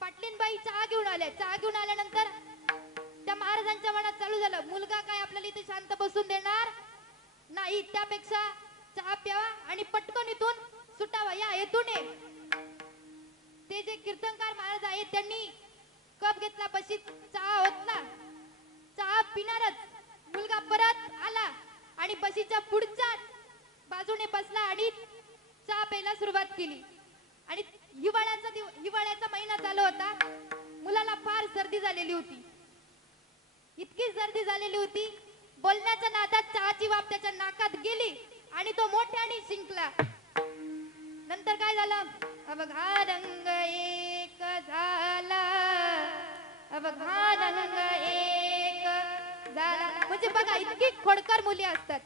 पाटलीनबाई चहा घेऊन आल्यानंतर त्या महाराजांच्या मनात चालू झालं, मुलगा काय आपल्याला इथे शांत बसून देणार नाही, त्यापेक्षा चहा प्यावा आणि पटकन इथून सुटावा. या हेतूने ते जे कीर्तनकार महाराज आहेत त्यांनी कप घेतला, बशीत चहा होतला, चहा पिणारच. मुलगा परत आला आणि बशीच्या पुढच्या बाजूने बसला आणि चहा प्यायला सुरुवात केली. आणि हिवाळ्याचा महिना चालू होता. मुलाला फार सर्दी झालेली होती. इतकी सर्दी झालेली होती, बोलण्याच्या नादात चहाची वाफ त्याच्या नाकात गेली आणि तो मोठ्याने शिंकला. नंतर काय झालं, अवघा रंग एक झाला, अवघा रंग एक झाला. म्हणजे बघा, इतकी खोडकर मुली असतात.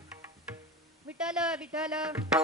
विठ्ठल विठ्ठल विठ्ठल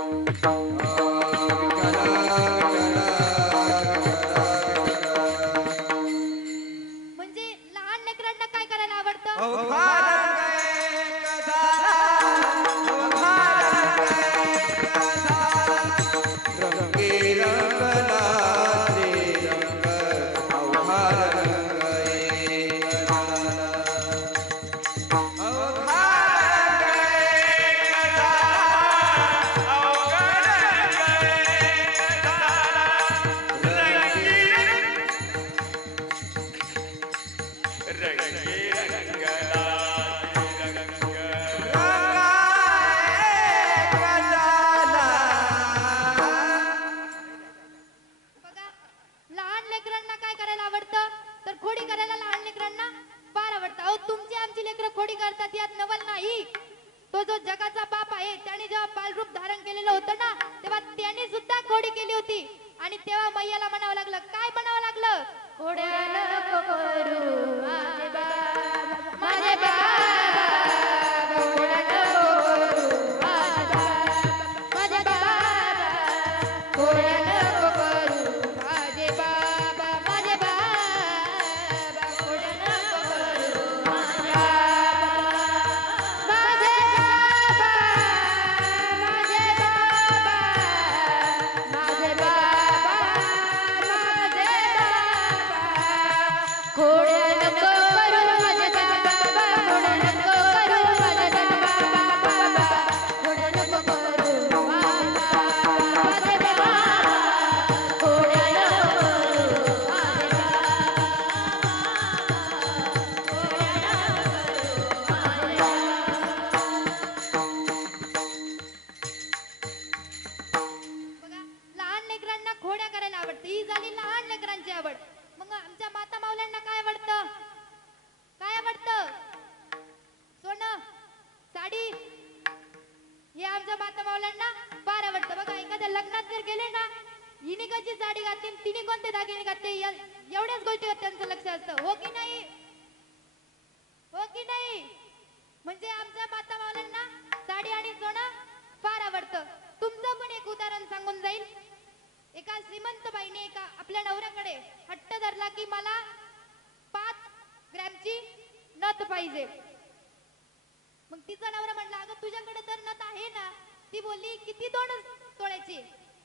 म्हणावं लागलं? काय म्हणावं लागलं? घोड्या नको करू माझे बाबा, माझे बाबा, घोड्या नको करू माझे बाबा, माझे बाबा, घोड्या नको करू माझे बाबा, माझे बाबा, घोड्या नको करू माझे बाबा, माझे बघा, लहान लेकरांना घोड्या करायला आवडते. ही झाली लहान लेकरांची आवड. मग आमच्या माता मावल्यांना काय आवडतं? काय आवडतं? सोनं, साडी, हे आमच्या माता मावल्यांना फार आवडतं. बघा, एखाद्या लग्नात जर गेले ना, हिने कशी साडी घातली, तिने कोणते दागिने घातले, एवढ्याच गोष्टीवर त्यांचं लक्ष असतं. हो की नाही? हो की नाही? म्हणजे आमच्या माता मावल्यांना साडी आणि सोनं फार आवडतं. तुमचं पण एक उदाहरण सांगून जाईल. एका श्रीमंत बाईने एका आपल्या नवऱ्याकडे हट्ट धरला की मला 5 ग्रॅमची नथ पाहिजे. मग तिचा नवरा म्हणला, अगं तुझ्याकडे तर नथ आहे ना. ती बोलली, किती 2 तोळ्याची?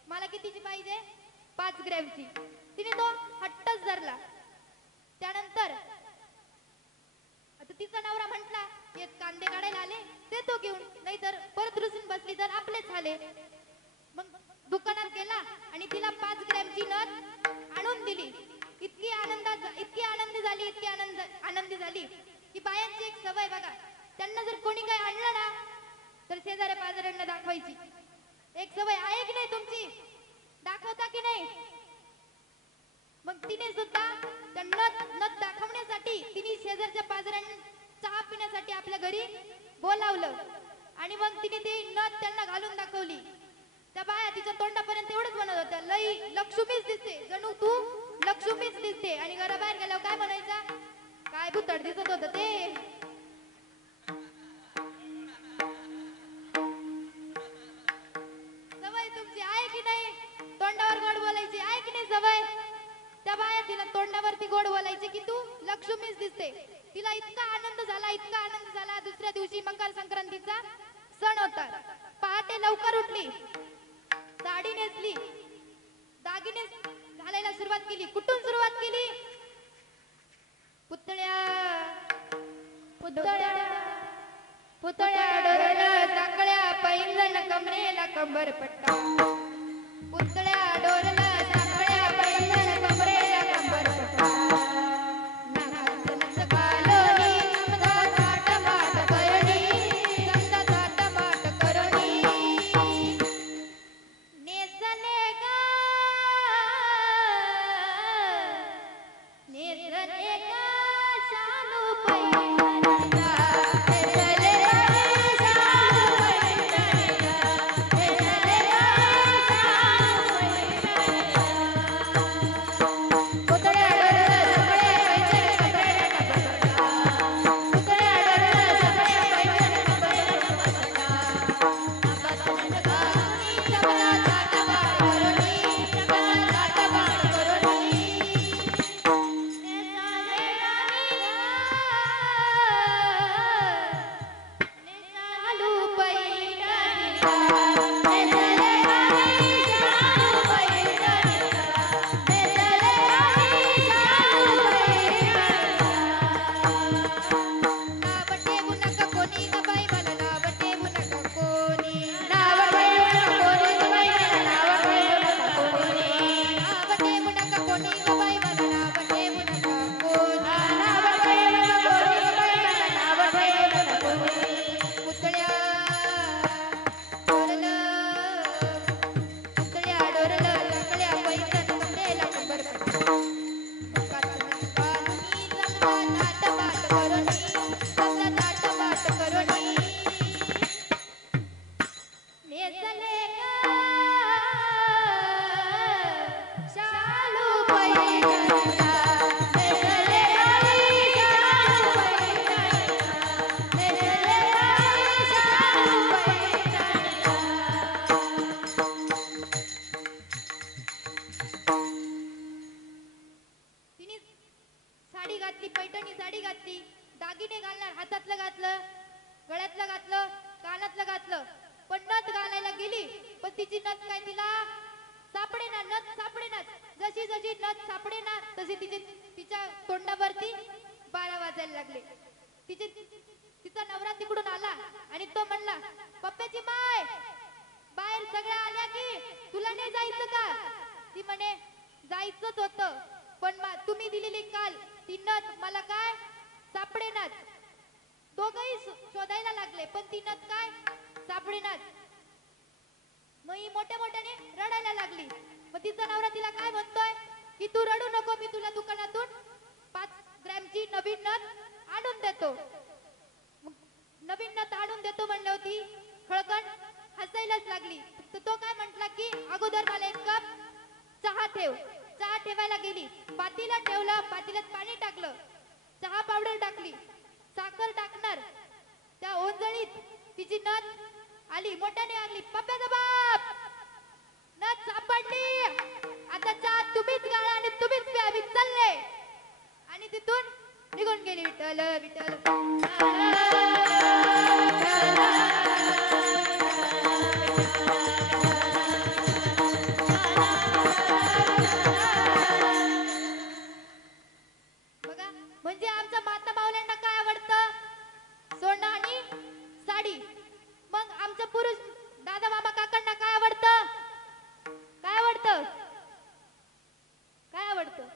मला कितीची पाहिजे? 5 ग्रॅमची. तिने तो हट्टच धरला. त्यानंतर आता तिचा नवरा म्हटला, हे कांदे काढायला आले ते तो घेऊन, नाहीतर परत रुसून बसली तर आपलेच झाले. मग दुकानात गेला आणि तिला 5 ग्रॅमची नथ आणून दिली. इतकी आनंदी झाली की बायांची एक सवय बघा, त्यांना जर कोणी काही आणलं ना तर शेजाऱ्या पाजाऱ्यांना दाखवायची. एक सवय आहे की नाही तुमची? दाखवता की नाही? मग तिने सुद्धा त्या नथ दाखवण्यासाठी तिने शेजारच्या पाजाऱ्यांना चहा पिण्यासाठी आपल्या घरी बोलावलं आणि मग तिने ती नथ त्यांना घालून दाखवली. त्या बाया तिच्या तोंडापर्यंत एवढंच म्हणत होत्या, लई लक्ष्मीच दिसते, जणू तू लक्ष्मीच दिसते. आणि घराबाहेर गेल्यावर काय म्हणायचा? काय भुतड दिसत होत ते. सवय तुमची आहे की नाही? तोंडावर गोड बोलायची आहे की नाही सवय? त्या बाया तिला तोंडावरती गोड बोलायची की तू लक्ष्मीच दिसते. तिला इतका आनंद झाला. दुसऱ्या दिवशी मकर संक्रांतीचा सण होता. पहाटे लवकर उठली, साडी नेसली, दागिने घालायला सुरुवात केली. कुठून सुरुवात केली? पुतळ्या डोरल्या टाकळ्या, पैंजण कमरेला कंबरपट्टा. पुतळ्या डोरल्या टाकळ्या, पैंजण कमरेला कंबरपट्टा. नागाचं कालोनी, समजा थाटमाट करणी, समजा थाटमाट करणी. नेसले गा शालू पैठणीचा, नेसले गा शालू पैठणीचा, नेसले गा शालू घातली, पैठणी साडी घातली, दागिने घालणार, हातातलं घातलं, गळ्यातलं घातलं, कानातलं घातलं, पण नथ घालायला गेली पण तिची नथ काय तिला सापडेना, नथ सापडेना. जशी जशी नथ सापडेना तशी तिच्या तोंडावरती 12 वाजायला लागले. तिचा नवरा तिकडून आला आणि तो म्हणला, पप्प्याची माय बाहेर सगळ्या आल्या की तुला नाही जायचं का? ती म्हणे, जायचंच होतं पण तुम्ही दिलेली काल ती नथ मला काय सापडेनाच. दोघही शोधायला लागले पण ती नथ काय सापडेनाच. मग ही मोठ्या मोठ्याने रडायला लागली. मग तिचा नवरा तिला काय म्हणतोय की तू रडू नको, मी तुला दुकानातून 5 ग्रॅमची नवीन नथ आणून देतो. नवीन नथ आणून देतो म्हणलं होती, खळकण हसायलाच लागली. तर तो काय म्हटला की अगोदर मला 1 कप चहा ठेव. चहा ठेवायला गेली, पातीला ठेवलं, पातीलात पाणी टाकलं, चहा पावडर टाकली, साखर टाकणार, त्या ओंजळीत तिची नथ आली, मोठ्याने आली, पप्प्याचा बाप नथ सापडली, आता चहा तुम्हीच गाळा आणि तुम्हीच प्या, मी चालले. आणि तिथून निघून गेली. विठ्ठल विठ्ठल. बघा, म्हणजे आमच्या माता माऊल्यांना काय आवडतं? सोनं आणि साडी. मग आमच्या पुरुष दादा मामा काकांना काय आवडतं? काय आवडतं? काय आवडतं?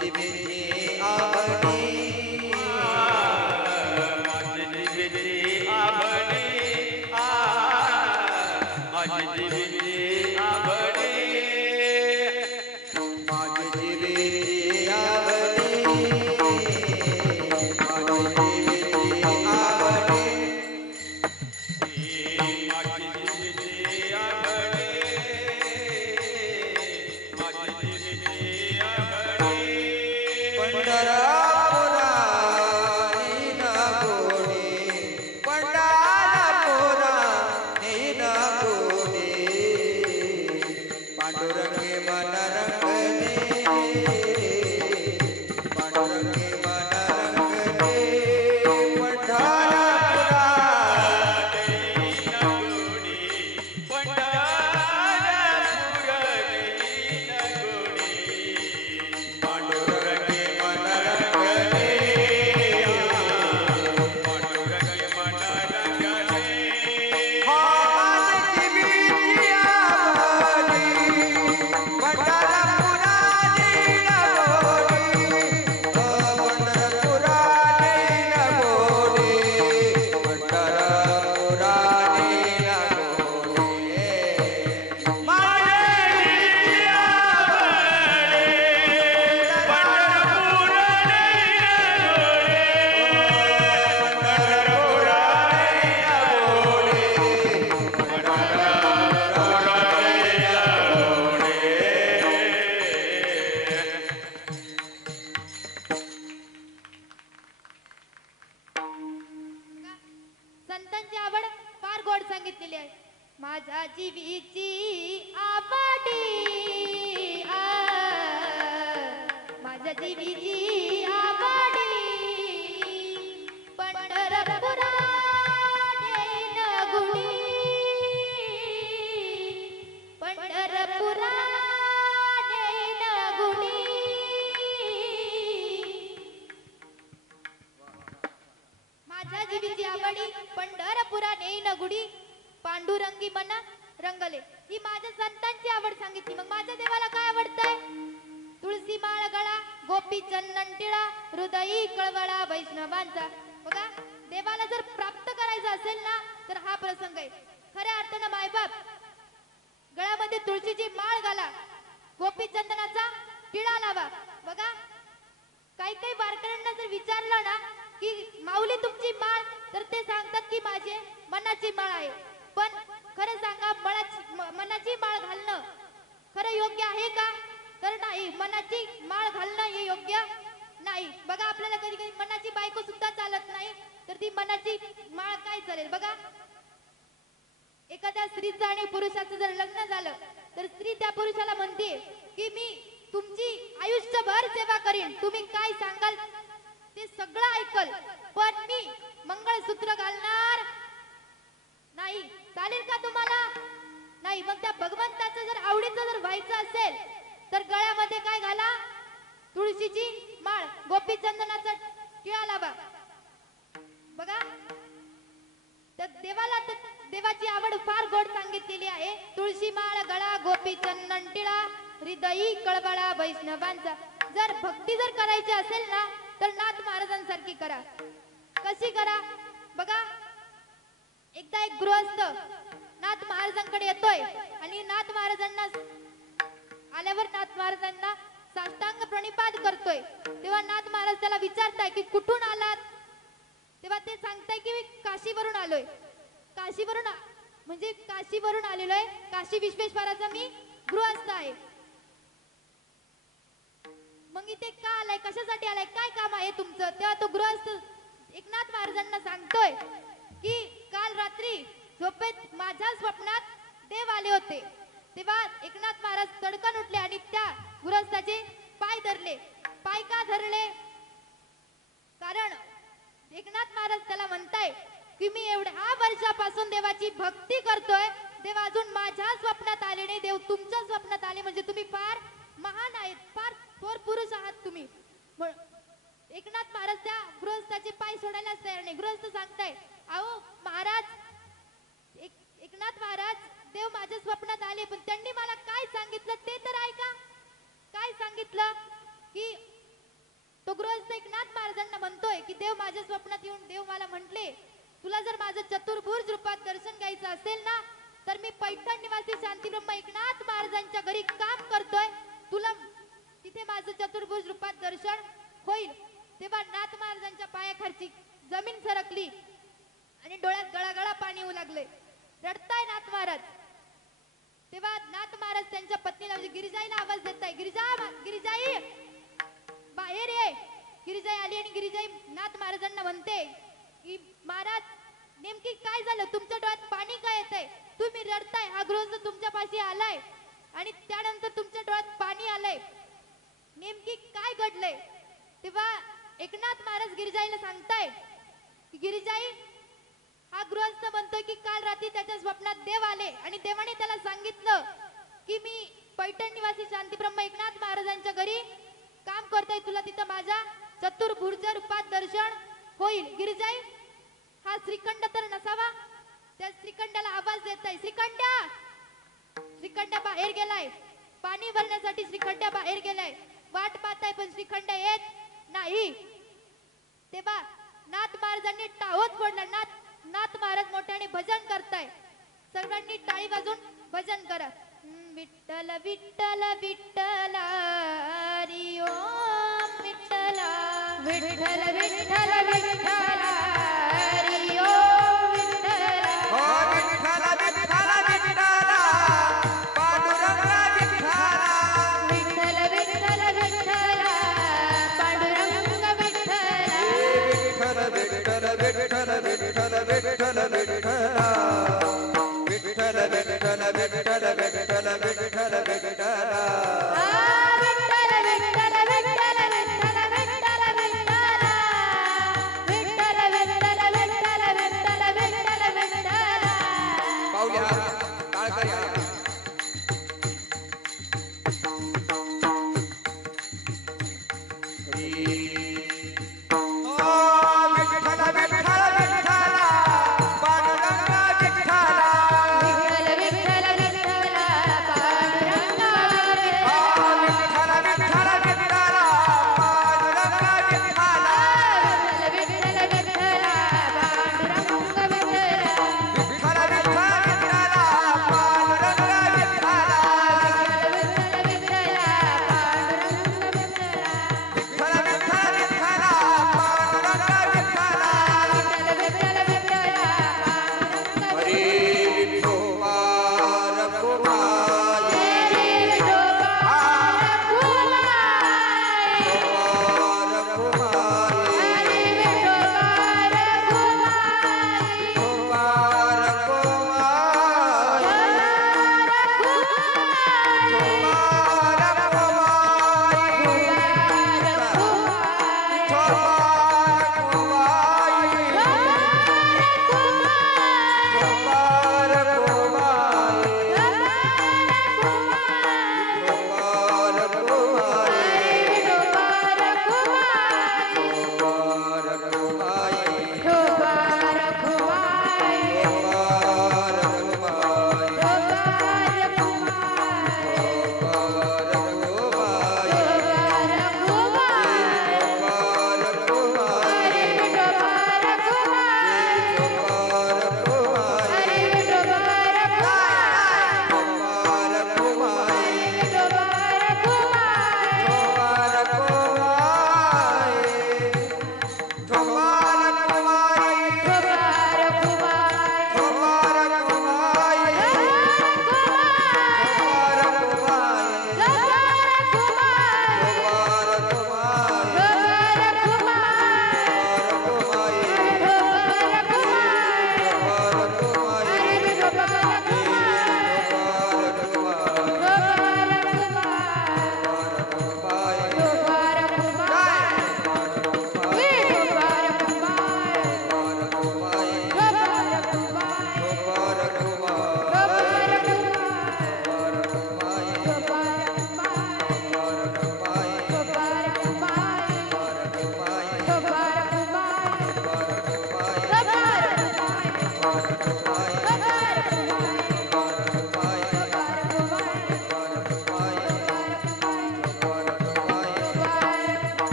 जिभेची आवडी माझी जिभेची आवडी माझी जिभेची आवडी माझी जिभेची आवडी माझी जिभेची आवडी माझी जिभेची आवडी माझी जिभेची आवडी पंढरपुरा नीन गोडी पंढरपुरा नीन गोडी पांडुरंगी मन रंगले पांडुरंगी मन रंगले पंढरपुरा पांडुरंगी मन रंगले माझी जिभेची आवडी पंढरपुरा नीन गोडी पंढरपुरा नीन गोडी पंढरपुरा नीन गोडी संतांची आवड फार गोड सांगितलेली आहे. माझ्या जीवीची आवडी माझ्या जीवीची आवडी पंढरपुरा नेन गुडी पंढरपुरा नेन गुडी माझ्या जीवीची आवडी पंढरपुरा नेईन गुडी पांडुरंगी मन रंगले. ही माझ्या संतांची आवड सांगितली. मग माझ्या देवाला काय आवडतंय? तुळशी माळ गळा गोपी चंदन टिळा हृदयी कळवळा वैष्णवांचा. बघा देवाला जर प्राप्त करायचं असेल ना तर हा प्रसंग आहे. खऱ्या अर्थानं मायबाप गळ्यामध्ये तुळशीची माळ घाला गोपी चंदनाचा टिळा लावा. बघा काही काही वारकऱ्यांना जर विचारलं ना की माऊली तुमची माळ तर ते सांगतात की माझी मनाची माळ आहे. पण खरं सांगा मनाची माळ घालणं खरं योग्य आहे का? तर नाही. मनाची माळ घालणं हे योग्य नाही. बघा आपल्याला कधी कधी मनाची बायको सुद्धा चालत नाही तर ती मनाची माळ काय चालेल? बघा एखाद्या स्त्रीचं आणि पुरुषाचं जर लग्न झालं तर स्त्री त्या पुरुषाला म्हणते की मी तुमची आयुष्यभर सेवा करीन, तुम्ही काय सांगाल ते सगळं ऐकल, पण मी मंगळसूत्र घालणार नाही. चालेल का तुम्हाला? नाही. मग त्या भगवंताचं जर आवडीचं जर व्हायचं असेल तर गळ्यामध्ये काय घाला? तुळशीची माळ गोपी चंदनाचा टिळा लावा. बघा तर देवाला देवाची आवड फार गोड सांगितलेली आहे. तुळशी माळ गळा गोपी चंदन टिळा हृदयी कळवळा वैष्णवांचा. जर भक्ती जर करायची असेल ना तर नाथ महाराजांसारखी करा. कशी करा? बघा एकदा एक गृहस्थ नाथ महाराजांकडे येतोय आणि नाथ महाराजांना आल्यावर नाथ महाराजांना साष्टांग प्रणिपात करतोय. तेव्हा नाथ महाराज त्याला विचारताय की कुठून आलात? तेव्हा ते सांगताय की मी काशीवरून आलोय. काशीवरून म्हणजे काशीवरून आलेलो आहे. काशी विश्वेश्वराचा मी गृहस्थ आहे. मग इथे का आलाय? कशासाठी आलाय? काय काम आहे तुमचं? तेव्हा तो गृहस्थ एकनाथ महाराजांना सांगतोय की काल रात्री झोपेत माझ्या स्वप्नात देव आले होते. तेव्हा एकनाथ महाराज तडकन उठले आणि त्या गृहस्थाचे पाय धरले. पाय का धरले? कारण एकनाथ महाराज त्याला म्हणताय की मी एवढ्या वर्षापासून देवाची भक्ती करतोय, देव अजून माझ्या स्वप्नात आले नाही, देव तुमच्या स्वप्नात आले म्हणजे तुम्ही फार महान आहेत, फार थोर पुरुष आहात तुम्ही. एकनाथ महाराज त्या गृहस्थाचे पाय सोडायलाच तयार नाही. गृहस्थ सांगताय अहो महाराज, एकनाथ महाराज देव माझ्या स्वप्नात आले पण त्यांनी मला काय सांगितलं ते तर ऐका. काय सांगितलं की स्वप्नात येऊन देव मला म्हटले, तुला जर माझं चतुर्भुज रूपात दर्शन घ्यायचं असेल ना, तर मी पैठण निवासी शांतीब्रह्म एकनाथ महाराजांच्या घरी काम करतोय, तुला तिथे माझं चतुर्भुज रूपात दर्शन होईल. तेव्हा नाथ महाराजांच्या पायाखालची जमीन सरकली आणि डोळ्यात गळागळा पाणी येऊ लागले. रडताय नाथ महाराज. तेव्हा नाथ महाराज त्यांच्या पत्नीला म्हणजे गिरिजाईला आवाज देताय, गिरिजाई बाहेर ये. गिरिजाई आली आणि गिरिजाई नाथ महाराजांना म्हणते की महाराज नेमकी काय झालं, तुमच्या डोळ्यात पाणी काय येतंय, तुम्ही रडताय, हा गृहस्थ तुमच्या पाशी आलाय आणि त्यानंतर तुमच्या डोळ्यात पाणी आलंय, नेमकी काय घडलंय. तेव्हा एकनाथ महाराज गिरिजाईला सांगताय की गिरिजाई, हा गृहस्थ म्हणतोय की काल रात्री त्याच्या स्वप्नात देव आले आणि देवाने त्याला सांगितलं की मी पैठण निवासी शांतीब्रह्म एकनाथ महाराजांच्या घरी काम करतोय, तुला तिथं माझ्या चतुर्भुज रूपात दर्शन होईल. गिरिजाई, हा श्रीखंड तर नसावा. त्या श्रीखंडाला आवाज देताय, श्रीखंड्या. श्रीखंड बाहेर गेलाय, पाणी भरण्यासाठी श्रीखंड बाहेर गेलाय. वाट पाहताय पण श्रीखंड येत नाही. तेव्हा नाथ महाराजांनी टाळच फोडला. नाथ महाराज मोठ्याने भजन करताय. सर्वांनी टाळी वाजून भजन करा. विठ्ठल विठ्ठल विठ्ठल हरी ओम विठ्ठल विठ्ठल विठ्ठल विठ्ठल हरी ओम विठ्ठल. हो विठ्ठल विठ्ठल विठ्ठल पांडुरंग विठ्ठल. विठ्ठल विठ्ठल विठ्ठल पांडुरंग विठ्ठल. विठ्ठल विठ्ठल विठ्ठल विठ्ठल विठ्ठल विठ्ठल. विठ्ठल विठ्ठल विठ्ठल विठ्ठल विठ्ठल विठ्ठल. विठ्ठल विठ्ठल विठ्ठल विठ्ठल विठ्ठल विठ्ठल विठ्ठल.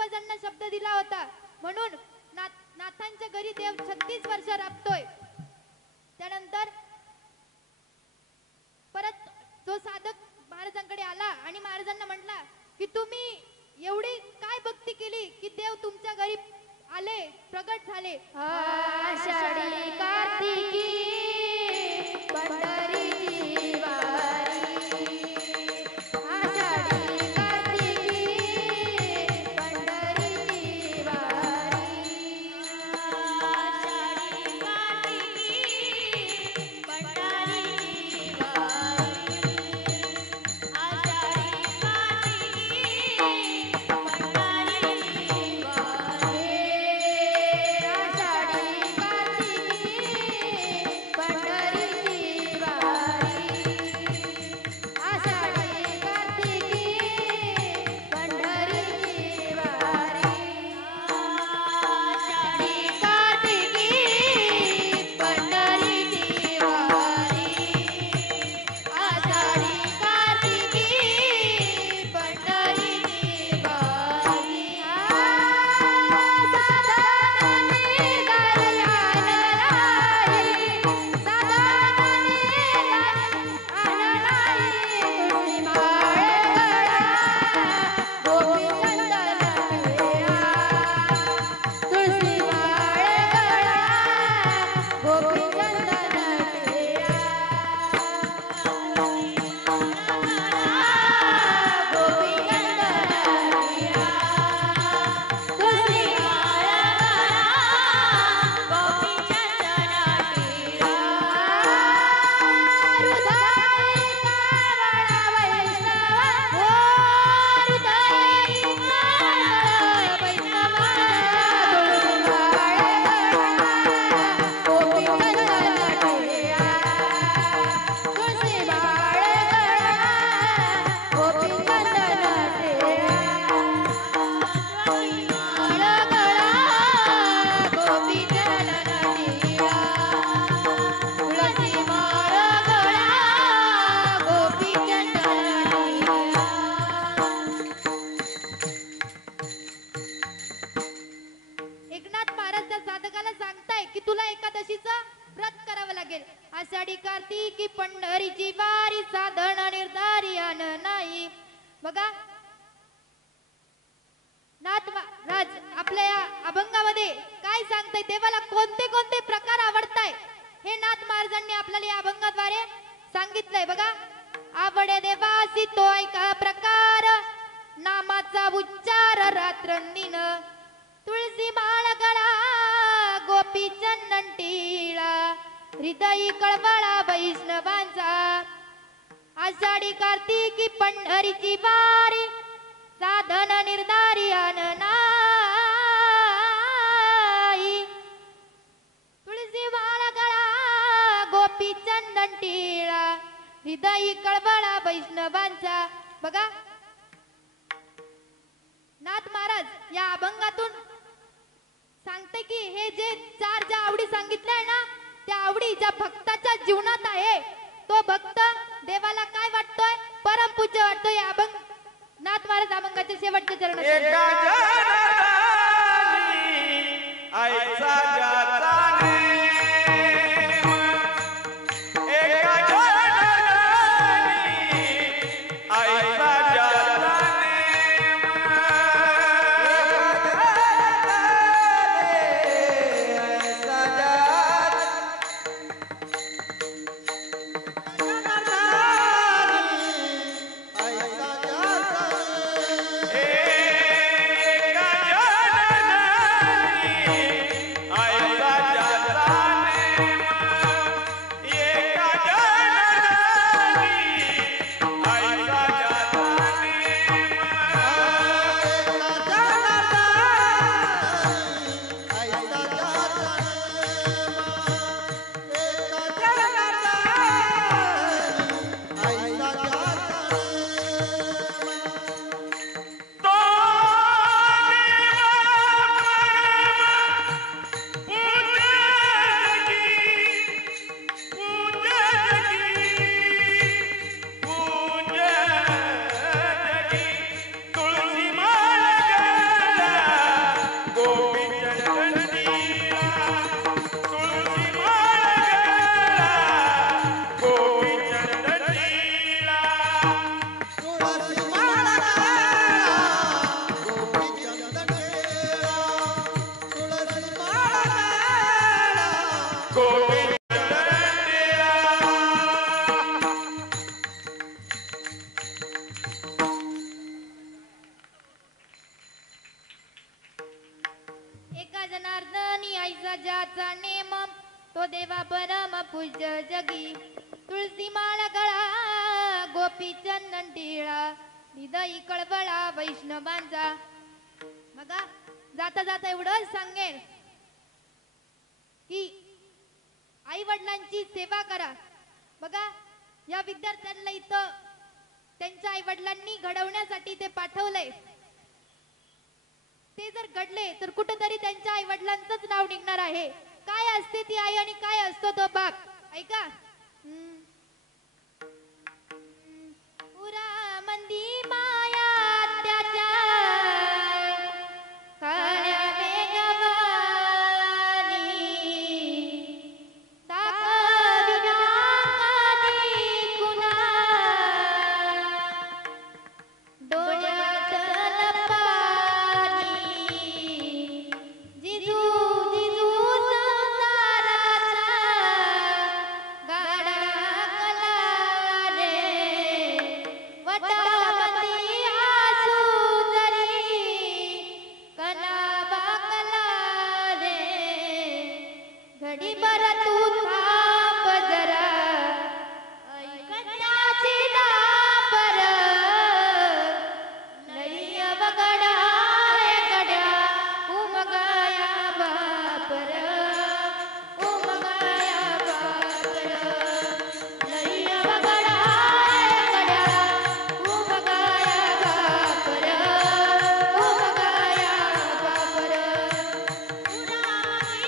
पूर्वजांना शब्द दिला होता म्हणून नाथांच्या घरी देव 36 वर्ष राबतोय. त्यानंतर परत तो साधक महाराजांकडे आला आणि महाराजांना म्हटला की तुम्ही एवढी काय भक्ती केली की देव तुमच्या घरी आले, प्रगट झाले. आषाढी कार्तिकी पंढरीची वारी, आषाढी कार्तिकी पंढरीची वारी, आषाढी कार्तिकी पंढरीची वारी, आषाढी कार्तिकी पंढरीची वारी. आषाढी कार्तिकी पंढरीची वारी साधन निर्धारी अन नाही. बघा नाथराज आपल्या या अभंगामध्ये काय सांगताय, देवाला कोणते कोणते प्रकार आवडताय हे नाथ महाराजांनी आपल्याला या अभंगाद्वारे सांगितलंय. बघा, आवडे देवासी तो ऐका प्रकार, नामाचा उच्चार रात्रंदिन, तुळसी माळ गळा गोपी चंदन टिळा, हृदयी कळवळा वैष्णवांचा. आषाढी कार्तिकी पंढरीची वारी साधन निर्धारी अन नाही. तुळसी माळ गळा गोपी चंदन टिळा, हृदयी कळवळा वैष्णवांचा. बघा नाथ महाराज या अभंगातून सांगते की हे जे चार ज्या आवडी सांगितल्या ना, त्या आवडी ज्या भक्ताच्या जीवनात आहे, तो भक्त देवाला काय वाटतोय, परमपूज्य वाटतोय. या अभंग नाथ महाराज अभंगाच्या शेवटच्या चरणात एका जनानी आईचा ज्याचा नेम, एका जनानी आईचा ज्याचा नेम, एका जनानी एका जनार्दनी ऐसा ज्याचा नेम तो देवा परम पूज्य जगी तुळसी माळ गळा गोपी चंदन टिळा हृदय कळवळा वैष्णवांचा. बघा जाता जाता एवढंच सांगेल की आई वडिलांची सेवा करा. बघा या विद्यार्थ्यांना इथं त्यांच्या आई वडिलांनी घडवण्यासाठी ते पाठवलंय. ते जर घडले तर कुठेतरी त्यांच्या आई वडिलांचंच नाव निघणार आहे. काय असते ती आई आणि काय असतो तो बाप. ऐका. पुरा मंदी माया त्याच्या काळ्या मेघवानी साखर नाकानी कुणा डोळ्यात लपानी जिजू जिजू संसाराचा गाडा कला रे वटावती आसू जरी कला बाकला रे घडीभर तू थांब जरा ऐकण्याची दापर लई अवघडा हे गड्या उमगाया बापर उमगाया बापर लई अवघडा हे गड्या उमगाया बापर उमगाया बापर. पुराणी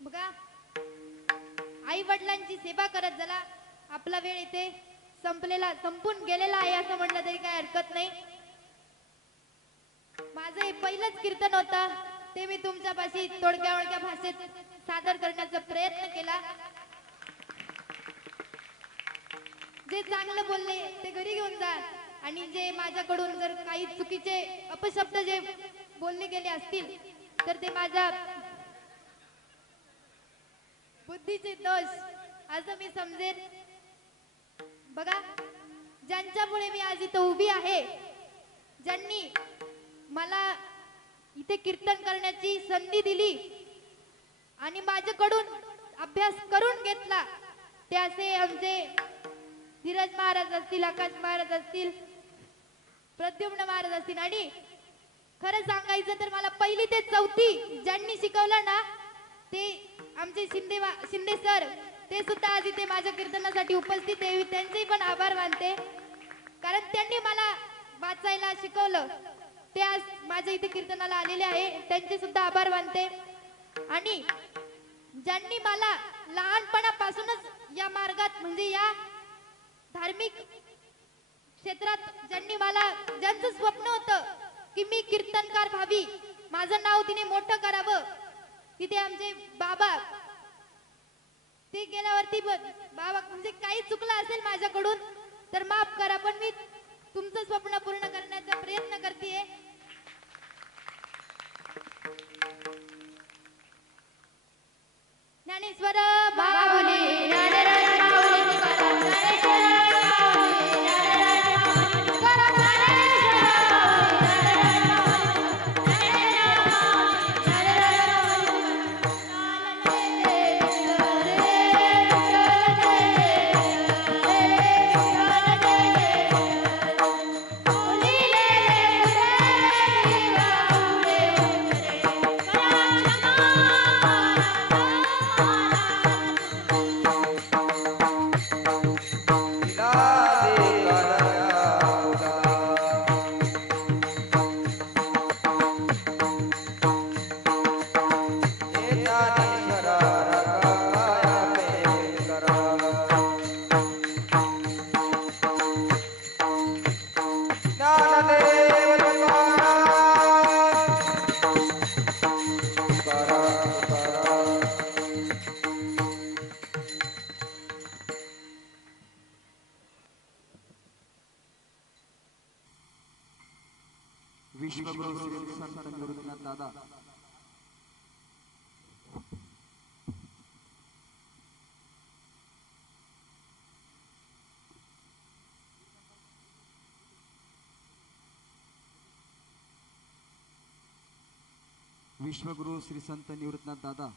बघा आई वडिलांची सेवा करत झाला. आपला वेळ इथे संपून गेलेला आहे असं म्हटलं तरी काय हरकत नाही. माझं हे पहिलंच कीर्तन होतं ते मी तुमच्यापाशी तोडक्या भाषेत सादर करण्याचा प्रयत्न केला. जे चांगलं बोलले ते घरी घेऊन जा आणि जे माझ्याकडून जर काही चुकीचे अपशब्द जे बोलले गेले असतील तर ते माझ्या बुद्धीचे दोष असं मी समजेन. बघा ज्यांच्यामुळे मी आज इथं उभी आहे ज्यांनी मला इथे कीर्तन करण्याची संधी दिली आणि माझ्याकडून अभ्यास करून घेतला ते असे आमचे धीरज महाराज असतील आकाश महाराज असतील प्रद्युम्न महाराज असतील. आणि खरं सांगायचं तर मला पहिली ते चौथी ज्यांनी शिकवलं ना ते आमचे शिंदे सर ते सुद्धा आज इथे माझ्या कीर्तनासाठी उपस्थित आहे. त्यांचे पण आभार मानते कारण त्यांनी मला वाचायला शिकवलं. ते आज माझ्या इथे कीर्तनाला आलेले आहे त्यांचे सुद्धा आभार मानते. आणि ज्यांनी मला लहानपणापासूनच या मार्गात म्हणजे या धार्मिक क्षेत्रात ज्यांचं स्वप्न होतं की मी कीर्तनकार व्हावी माझं नाव तिने मोठं करावं तिथे आमचे बाबा ते गेल्यावरती बाबा म्हणजे काही चुकलं असेल माझ्याकडून तर माफ करा पण मी तुमचं स्वप्न पूर्ण करण्याचा प्रयत्न करतेय. ज्ञानेश्वर माऊली ज्ञानेश्वर माऊली तुकाराम ज्ञानेश्वर माऊली ज्ञानेश्वर तुकाराम विश्वगुरु श्री संत निवृत्तीनाथ दादा विश्वगुरु श्री संत निवृत्तीनाथ दादा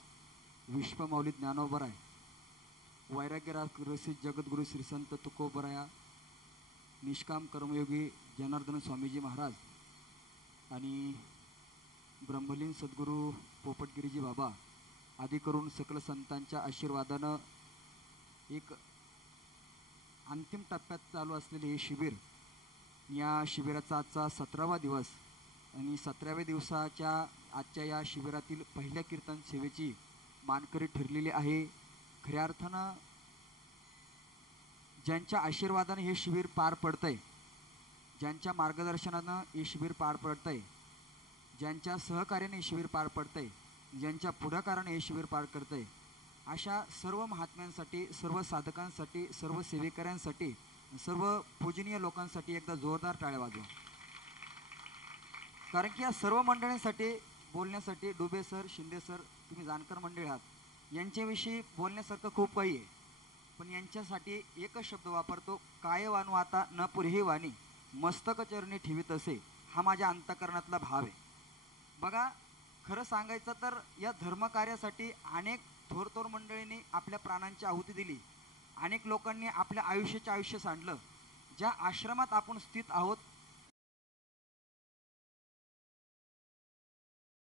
विश्वमौली ज्ञानोबराय वैराग्यराज रसिक जगद्गुरु श्री संत तुकोबराया निष्काम कर्मयोगी जनार्दन स्वामीजी महाराज आणि ब्रह्मलीन सद्गुरू पोपटगिरीजी बाबा आदी करून सकल संतांच्या आशीर्वादानं एक अंतिम टप्प्यात चालू असलेले हे शिबिर, या शिबिराचा आजचा 17वा दिवस आणि 17व्या दिवसाच्या आजच्या या शिबिरातील पहिल्या कीर्तन सेवेची मानकरी ठरलेली आहे. खऱ्या अर्थानं ज्यांच्या आशीर्वादाने हे शिबिर पार पडतंय, ज्यांच्या मार्गदर्शनानं हे शिबिर पार पडतंय, ज्यांच्या सहकार्याने हे शिबिर पार पडतंय, ज्यांच्या पुढाकाराने हे शिबिर पार करतंय, अशा सर्व महात्म्यांसाठी, सर्व साधकांसाठी, सर्व सेवेकऱ्यांसाठी, सर्व पूजनीय लोकांसाठी एकदा जोरदार टाळ्या वाजवा. कारण की या सर्व मंडळींसाठी बोलण्यासाठी डुबे सर, शिंदे सर, तुम्ही जाणकार मंडळी आहात, यांच्याविषयी बोलण्यासारखं खूप काही आहे. पण यांच्यासाठी एकच शब्द वापरतो, काय वानू आता न पुरे वाणी मस्तक चरणी ठेवीत असे, हा माझ्या अंतकरणातला भाव आहे. बघा, खरं सांगायचं तर या धर्मकार्यासाठी अनेक थोर मंडळींनी आपल्या प्राणांची आहुती दिली, अनेक लोकांनी आपल्या आयुष्याचे आयुष्य सांडलं. ज्या आश्रमात आपण स्थित आहोत